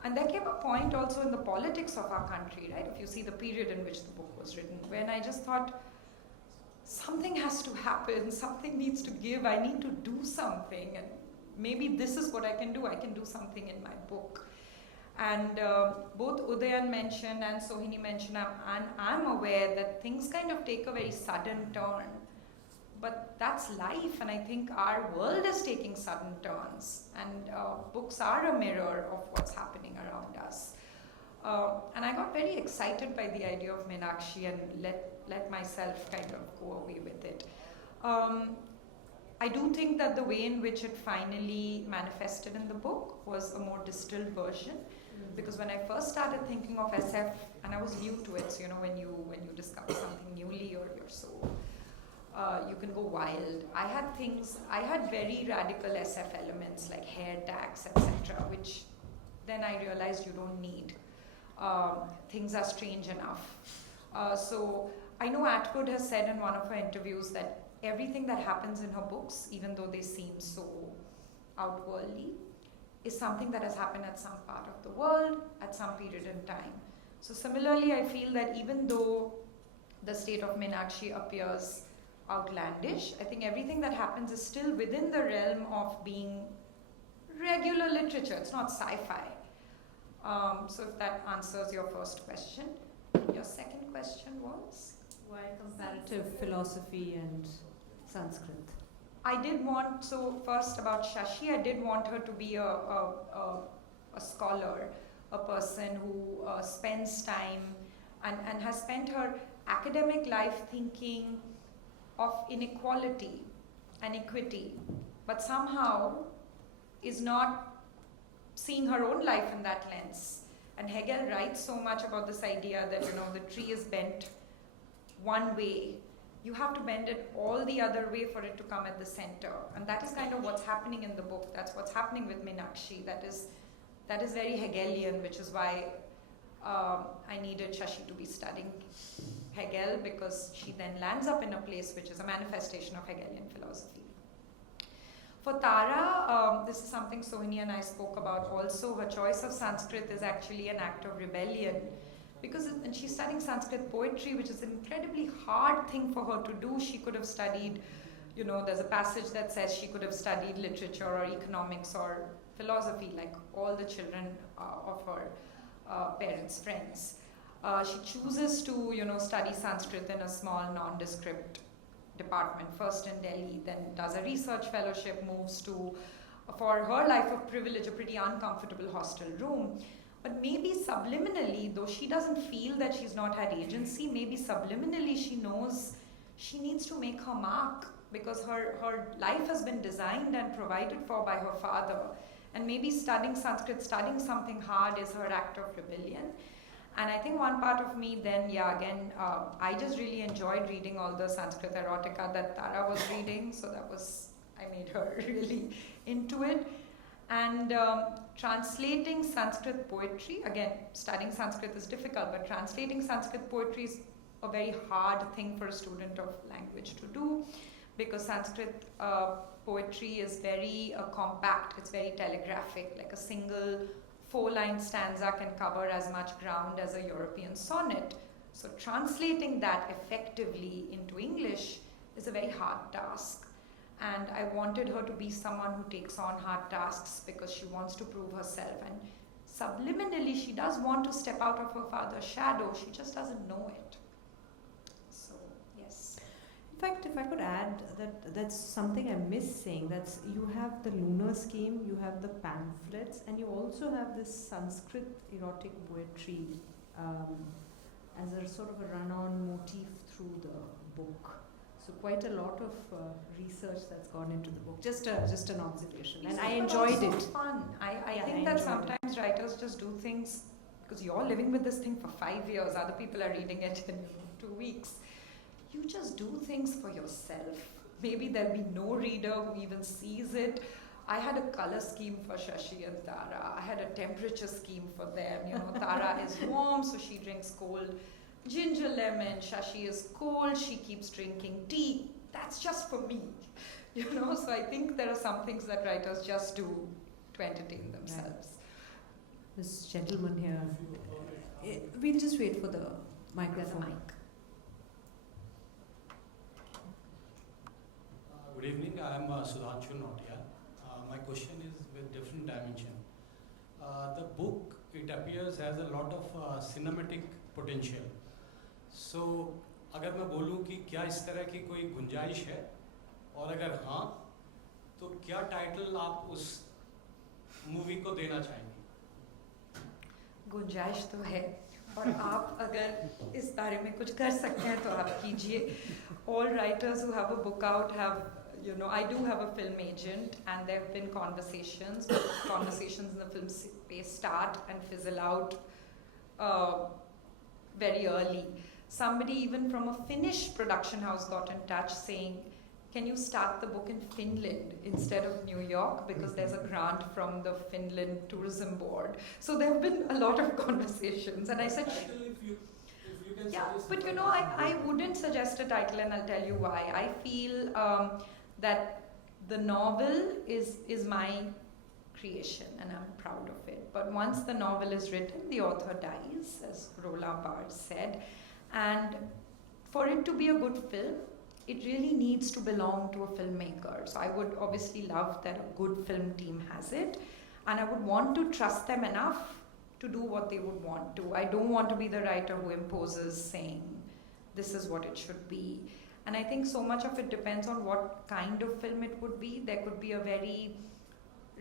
And there came a point also in the politics of our country, right? If you see the period in which the book was written, when I just thought, something has to happen, something needs to give, I need to do something, and maybe this is what I can do. I can do something in my book. And both Udayan mentioned and Sohini mentioned, and I'm aware that things kind of take a very sudden turn. But that's life, and I think our world is taking sudden turns, and books are a mirror of what's happening around us. And I got very excited by the idea of Meenakshi and let myself kind of go away with it. I do think that the way in which it finally manifested in the book was a more distilled version, because when I first started thinking of SF, and I was new to it, so when you discover something newly, you're so you can go wild. I had very radical SF elements like hair tags, etc., which then I realized you don't need. Things are strange enough. So I know Atwood has said in one of her interviews that everything that happens in her books, even though they seem so outworldly, is something that has happened at some part of the world at some period in time. So similarly, I feel that even though the state of Meenakshi appears outlandish, I think everything that happens is still within the realm of being regular literature. It's not sci-fi. So if that answers your first question. Your second question was? Why comparative philosophy and Sanskrit? I did want, so first about Shashi, I did want her to be a scholar, a person who spends time and has spent her academic life thinking of inequality and equity, but somehow is not seeing her own life in that lens. And Hegel writes so much about this idea that the tree is bent one way. You have to bend it all the other way for it to come at the center. And that is kind of what's happening in the book. That's what's happening with Meenakshi. That is very Hegelian, which is why I needed Shashi to be studying Hegel, because she then lands up in a place which is a manifestation of Hegelian philosophy. For Tara, this is something Sohini and I spoke about also. Her choice of Sanskrit is actually an act of rebellion, because when she's studying Sanskrit poetry, which is an incredibly hard thing for her to do, she could have studied, there's a passage that says she could have studied literature or economics or philosophy, like all the children of her parents' friends. She chooses to, study Sanskrit in a small, nondescript department, first in Delhi, then does a research fellowship, moves to, for her life of privilege, a pretty uncomfortable hostel room. But maybe subliminally, though she doesn't feel that she's not had agency, maybe subliminally she knows she needs to make her mark, because her life has been designed and provided for by her father. And maybe studying Sanskrit, studying something hard is her act of rebellion. And I think one part of me then, I just really enjoyed reading all the Sanskrit erotica that Tara was reading. So I made her really into it. And translating Sanskrit poetry, again, studying Sanskrit is difficult, but translating Sanskrit poetry is a very hard thing for a student of language to do, because Sanskrit poetry is very compact, it's very telegraphic, like a single 4-line stanza can cover as much ground as a European sonnet. So translating that effectively into English is a very hard task. And I wanted her to be someone who takes on hard tasks because she wants to prove herself. And subliminally, she does want to step out of her father's shadow. She just doesn't know it. So, yes. In fact, if I could add that's something I missed saying. That's, you have the lunar scheme, you have the pamphlets, and you also have this Sanskrit erotic poetry as a sort of a run-on motif through the book. So quite a lot of research that's gone into the book. Just an observation, and I enjoyed it. Fun. I think that sometimes writers just do things because you're living with this thing for 5 years. Other people are reading it in 2 weeks. You just do things for yourself. Maybe there'll be no reader who even sees it. I had a color scheme for Shashi and Tara. I had a temperature scheme for them. Tara is warm, so she drinks cold ginger lemon. Shashi is cold, she keeps drinking tea. That's just for me. So I think there are some things that writers just do to entertain themselves. This gentleman here. We'll just wait for the microphone. There's a mic. Good evening, I am Sudhanshu Notia. My question is with different dimension. The book it appears has a lot of cinematic potential. So अगर मैं बोलूँ कि क्या इस तरह की कोई गुंजाइश है, और अगर हाँ, तो क्या टाइटल आप उस मूवी को देना चाहेंगे? गुंजाइश तो है, और आप अगर इस बारे में कुछ कर सकते हैं तो आप कीजिए. All writers who have a book out have, you know, I do have a film agent, and there have been conversations. Conversations in the film space start and fizzle out very early. Somebody even from a Finnish production house got in touch saying, can you start the book in Finland instead of New York, because there's a grant from the Finland Tourism Board. So there have been a lot of conversations, and I said, If you can yeah, suggest but a you know, I wouldn't suggest a title, and I'll tell you why. I feel that the novel is my creation, and I'm proud of it. But once the novel is written, the author dies, as Roland Barthes said. And for it to be a good film, it really needs to belong to a filmmaker. So I would obviously love that a good film team has it, and I would want to trust them enough to do what they would want to. I don't want to be the writer who imposes saying, this is what it should be. And I think so much of it depends on what kind of film it would be. There could be a very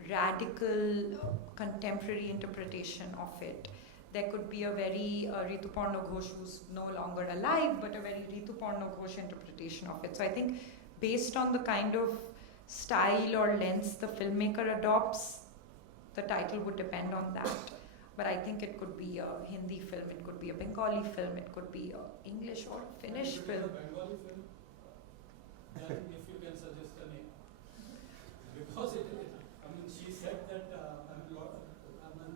radical contemporary interpretation of it. There could be a very Rituparna Ghosh, who's no longer alive, but a very Rituparna Ghosh interpretation of it. So I think based on the kind of style or lens the filmmaker adopts, the title would depend on that. But I think it could be a Hindi film, it could be a Bengali film, it could be a English or Finnish film. Bengali film, then if you can suggest a name. Because she said that,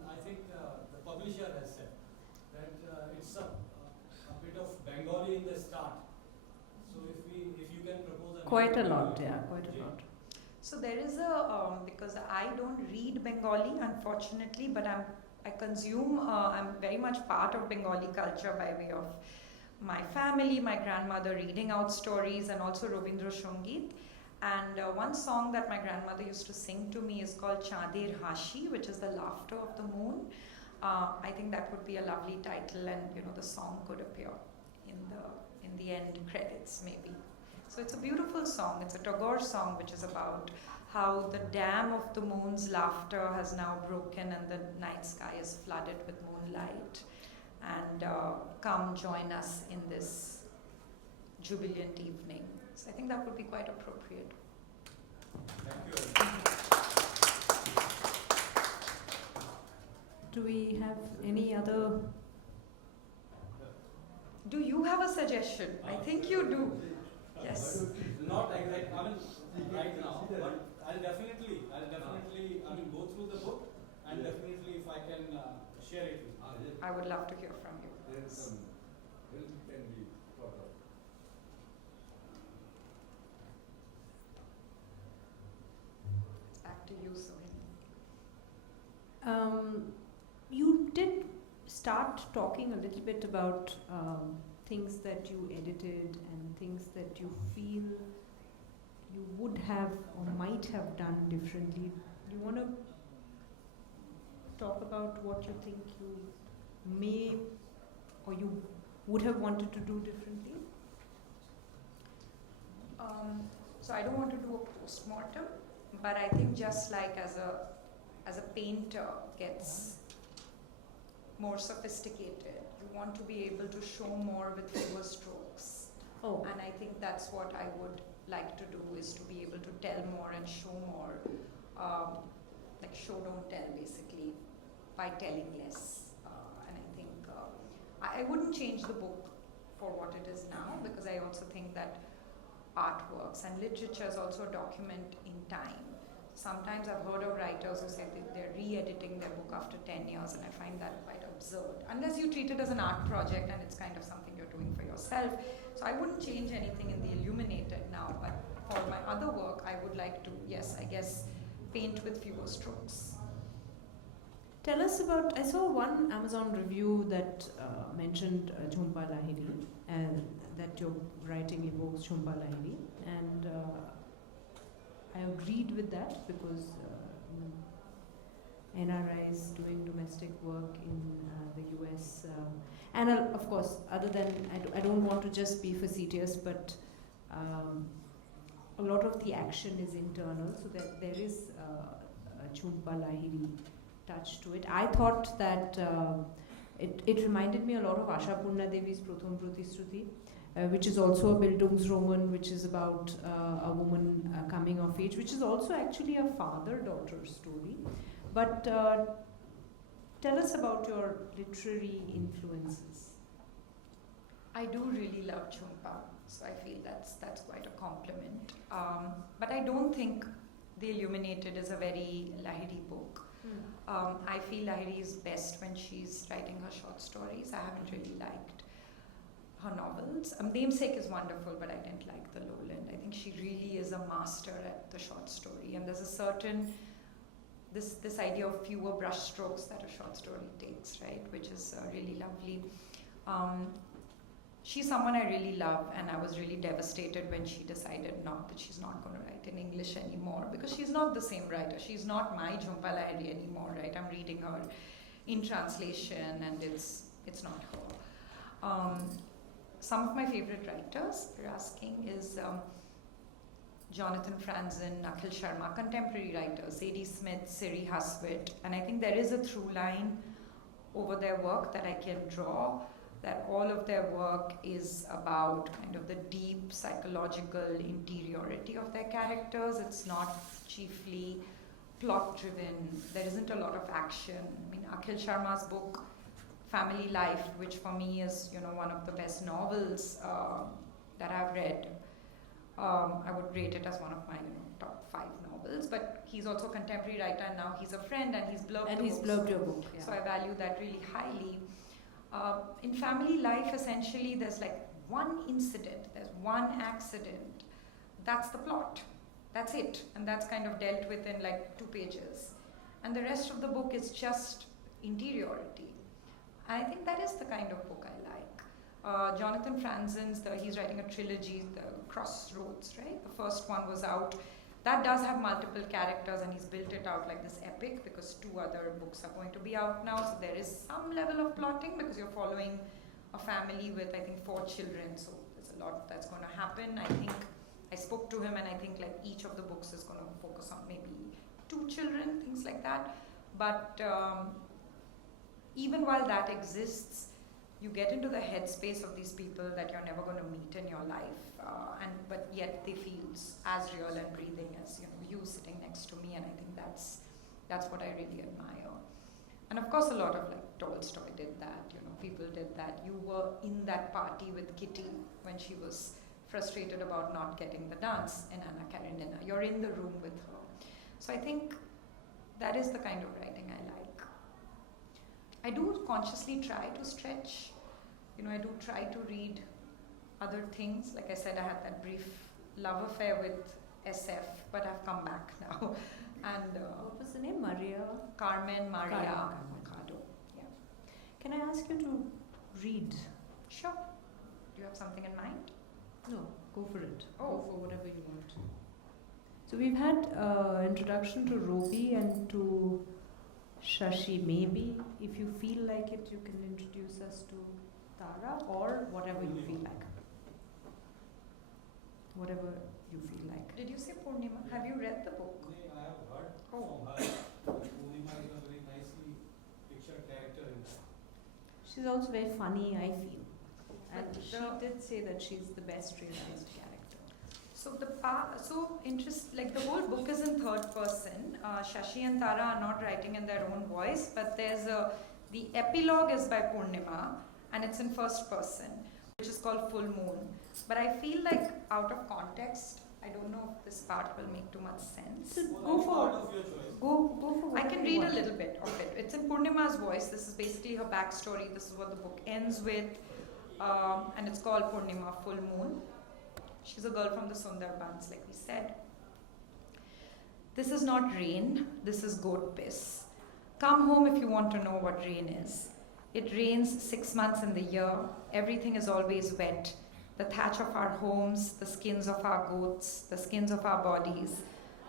I think the publisher has said that it's a bit of Bengali in the start. So if you can propose a Quite a name, lot, yeah, quite a lot. So there is a, because I don't read Bengali, unfortunately, but I consume, I'm very much part of Bengali culture by way of my family, my grandmother reading out stories, and also Robindra Sangeet. And one song that my grandmother used to sing to me is called Chander Hashi, which is the laughter of the moon. I think that would be a lovely title, and you know, the song could appear in the end credits maybe. So it's a beautiful song. It's a Tagore song, which is about how the dam of the moon's laughter has now broken and the night sky is flooded with moonlight. And come join us in this jubilant evening. So I think that would be quite appropriate. Thank you. Do we have any other? Do you have a suggestion? I think you do. Yes. Not exactly, right now, but I'll definitely, go through the book, and definitely if I can share it with you. I would love to hear from you. Yes. Can be thought of. Back to you, Sohini. You did start talking a little bit about things that you edited and things that you feel you would have or might have done differently. Do you want to talk about what you think you may or you would have wanted to do differently? So I don't want to do a post-mortem, but I think just like as a painter gets more sophisticated, you want to be able to show more with fewer strokes. Oh. And I think that's what I would like to do, is to be able to tell more and show more, like show don't tell basically, by telling less. And I think I wouldn't change the book for what it is now, because I also think that artworks and literature is also a document in time. Sometimes I've heard of writers who say that they're re-editing their book after 10 years, and I find that quite absurd. Unless you treat it as an art project and it's kind of something you're doing for yourself. So I wouldn't change anything in the Illuminated now, but for my other work, I would like to, yes, I guess, paint with fewer strokes. Tell us about, I saw one Amazon review that mentioned Jhumpa Lahiri, and that your writing evokes Jhumpa Lahiri, and I agreed with that because NRIs doing domestic work in the US. And of course, other than, I don't want to just be facetious, but a lot of the action is internal, so that there is a Jhumpa Lahiri touch to it. I thought that it reminded me a lot of Asha Purna Devi's Protham Pratishruti, which is also a Bildungsroman, which is about a woman coming of age, which is also actually a father-daughter story. But tell us about your literary influences. I do really love Jhumpa, so I feel that's quite a compliment. But I don't think The Illuminated is a very Lahiri book. I feel Lahiri is best when she's writing her short stories. I haven't really liked her novels. Namesake is wonderful, but I didn't like The Lowland. I think she really is a master at the short story, and there's a certain this idea of fewer brush strokes that a short story takes, right, which is really lovely. She's someone I really love, and I was really devastated when she decided that she's not going to write in English anymore, because she's not the same writer. She's not my Jhumpa Lahiri anymore, right? I'm reading her in translation, and it's not her. Some of my favorite writers, you're asking, is Jonathan Franzen, Akhil Sharma, contemporary writers, Zadie Smith, Siri Haswit, and I think there is a through line over their work that I can draw, that all of their work is about kind of the deep psychological interiority of their characters. It's not chiefly plot driven. There isn't a lot of action. I mean, Akhil Sharma's book, Family Life, which for me is, one of the best novels that I've read. I would rate it as one of my top 5 novels, but he's also a contemporary writer, and now he's a friend, and he's blurbed your book. Yeah. So I value that really highly. In Family Life, essentially, there's like one incident, there's one accident. That's the plot. That's it. And that's kind of dealt with in like 2 pages. And the rest of the book is just interiority. And I think that is the kind of book I like. Jonathan Franzen's, he's writing a trilogy, The Crossroads, right? The first one was out. That does have multiple characters, and he's built it out like this epic, because 2 other books are going to be out now. So there is some level of plotting, because you're following a family with, I think, 4 children. So there's a lot that's going to happen. I think I spoke to him, and I think like each of the books is going to focus on maybe 2 children, things like that. But even while that exists, you get into the headspace of these people that you're never going to meet in your life, but yet they feel as real and breathing as you sitting next to me, and I think that's what I really admire. And of course, a lot of like Tolstoy did that. People did that. You were in that party with Kitty when she was frustrated about not getting the dance in Anna Karenina. You're in the room with her. So I think that is the kind of writing I like. I do consciously try to stretch. I do try to read other things. Like I said, I had that brief love affair with SF, but I've come back now. And what was the name? Carmen Maria Machado. Yeah. Can I ask you to read? Sure. Do you have something in mind? No, go for it. Oh. Go for whatever you want. So we've had introduction to Robi and to Shashi. Maybe if you feel like it, you can introduce us to Tara, or whatever you feel like. Whatever you feel like. Did you say Purnima? Have you read the book? I have heard from her. Purnima is a very nicely pictured character in that. She's also very funny, I feel. And But she did say that she's the best realized character. So the whole book is in 3rd person. Shashi and Tara are not writing in their own voice, but the epilogue is by Purnima, and it's in 1st person, which is called Full Moon. But I feel like out of context, I don't know if this part will make too much sense. So go for I can whatever read you a want. little bit of it. It's in Purnima's voice. This is basically her backstory. This is what the book ends with. And it's called Purnima, Full Moon. She's a girl from the Sundarbans, like we said. This is not rain. This is goat piss. Come home if you want to know what rain is. It rains 6 months in the year. Everything is always wet. The thatch of our homes, the skins of our goats, the skins of our bodies,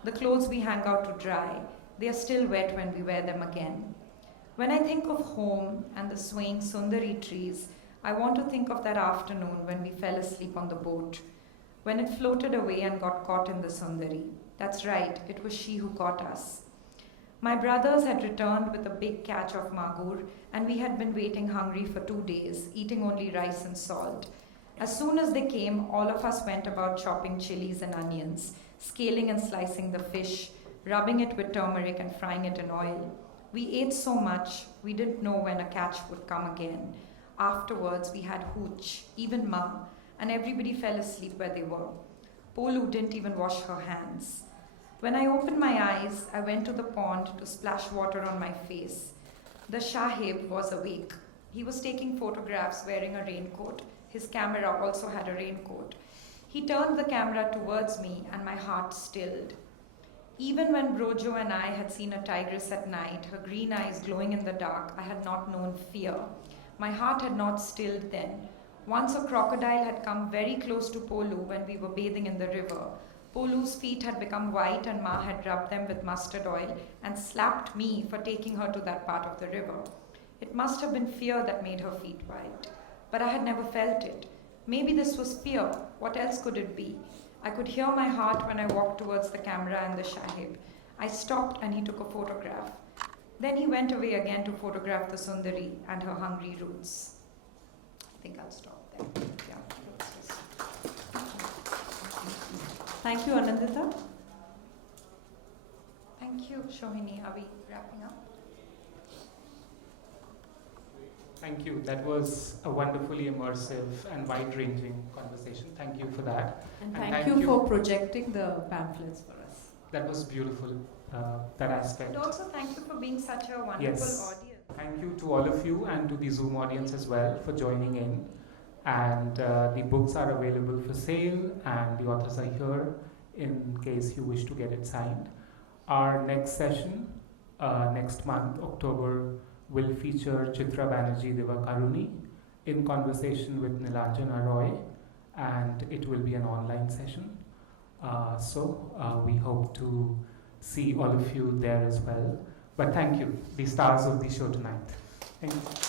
the clothes we hang out to dry. They are still wet when we wear them again. When I think of home and the swaying Sundari trees, I want to think of that afternoon when we fell asleep on the boat, when it floated away and got caught in the Sundari. That's right, it was she who caught us. My brothers had returned with a big catch of magur, and we had been waiting hungry for 2 days, eating only rice and salt. As soon as they came, all of us went about chopping chilies and onions, scaling and slicing the fish, rubbing it with turmeric and frying it in oil. We ate so much, we didn't know when a catch would come again. Afterwards, we had hooch, even Ma, and everybody fell asleep where they were. Polu didn't even wash her hands. When I opened my eyes, I went to the pond to splash water on my face. The Shahib was awake. He was taking photographs wearing a raincoat. His camera also had a raincoat. He turned the camera towards me and my heart stilled. Even when Brojo and I had seen a tigress at night, her green eyes glowing in the dark, I had not known fear. My heart had not stilled then. Once a crocodile had come very close to Polu when we were bathing in the river. Polu's feet had become white and Ma had rubbed them with mustard oil and slapped me for taking her to that part of the river. It must have been fear that made her feet white, but I had never felt it. Maybe this was fear. What else could it be? I could hear my heart when I walked towards the camera and the Shahib. I stopped and he took a photograph. Then he went away again to photograph the Sundari and her hungry roots. I think I'll stop there. Yeah. Thank you, Anindita. Thank you, Sohini. Are we wrapping up? Thank you. That was a wonderfully immersive and wide-ranging conversation. Thank you for that. And thank you for projecting the pamphlets for us. That was beautiful, that aspect. And also thank you for being such a wonderful Yes. audience. Thank you to all of you and to the Zoom audience as well for joining in. And the books are available for sale and the authors are here in case you wish to get it signed. Our next session, next month, October, will feature Chitra Banerjee Divakaruni in conversation with Nilanjana Roy, and it will be an online session. So we hope to see all of you there as well. But thank you, the stars of the show tonight. Thank you.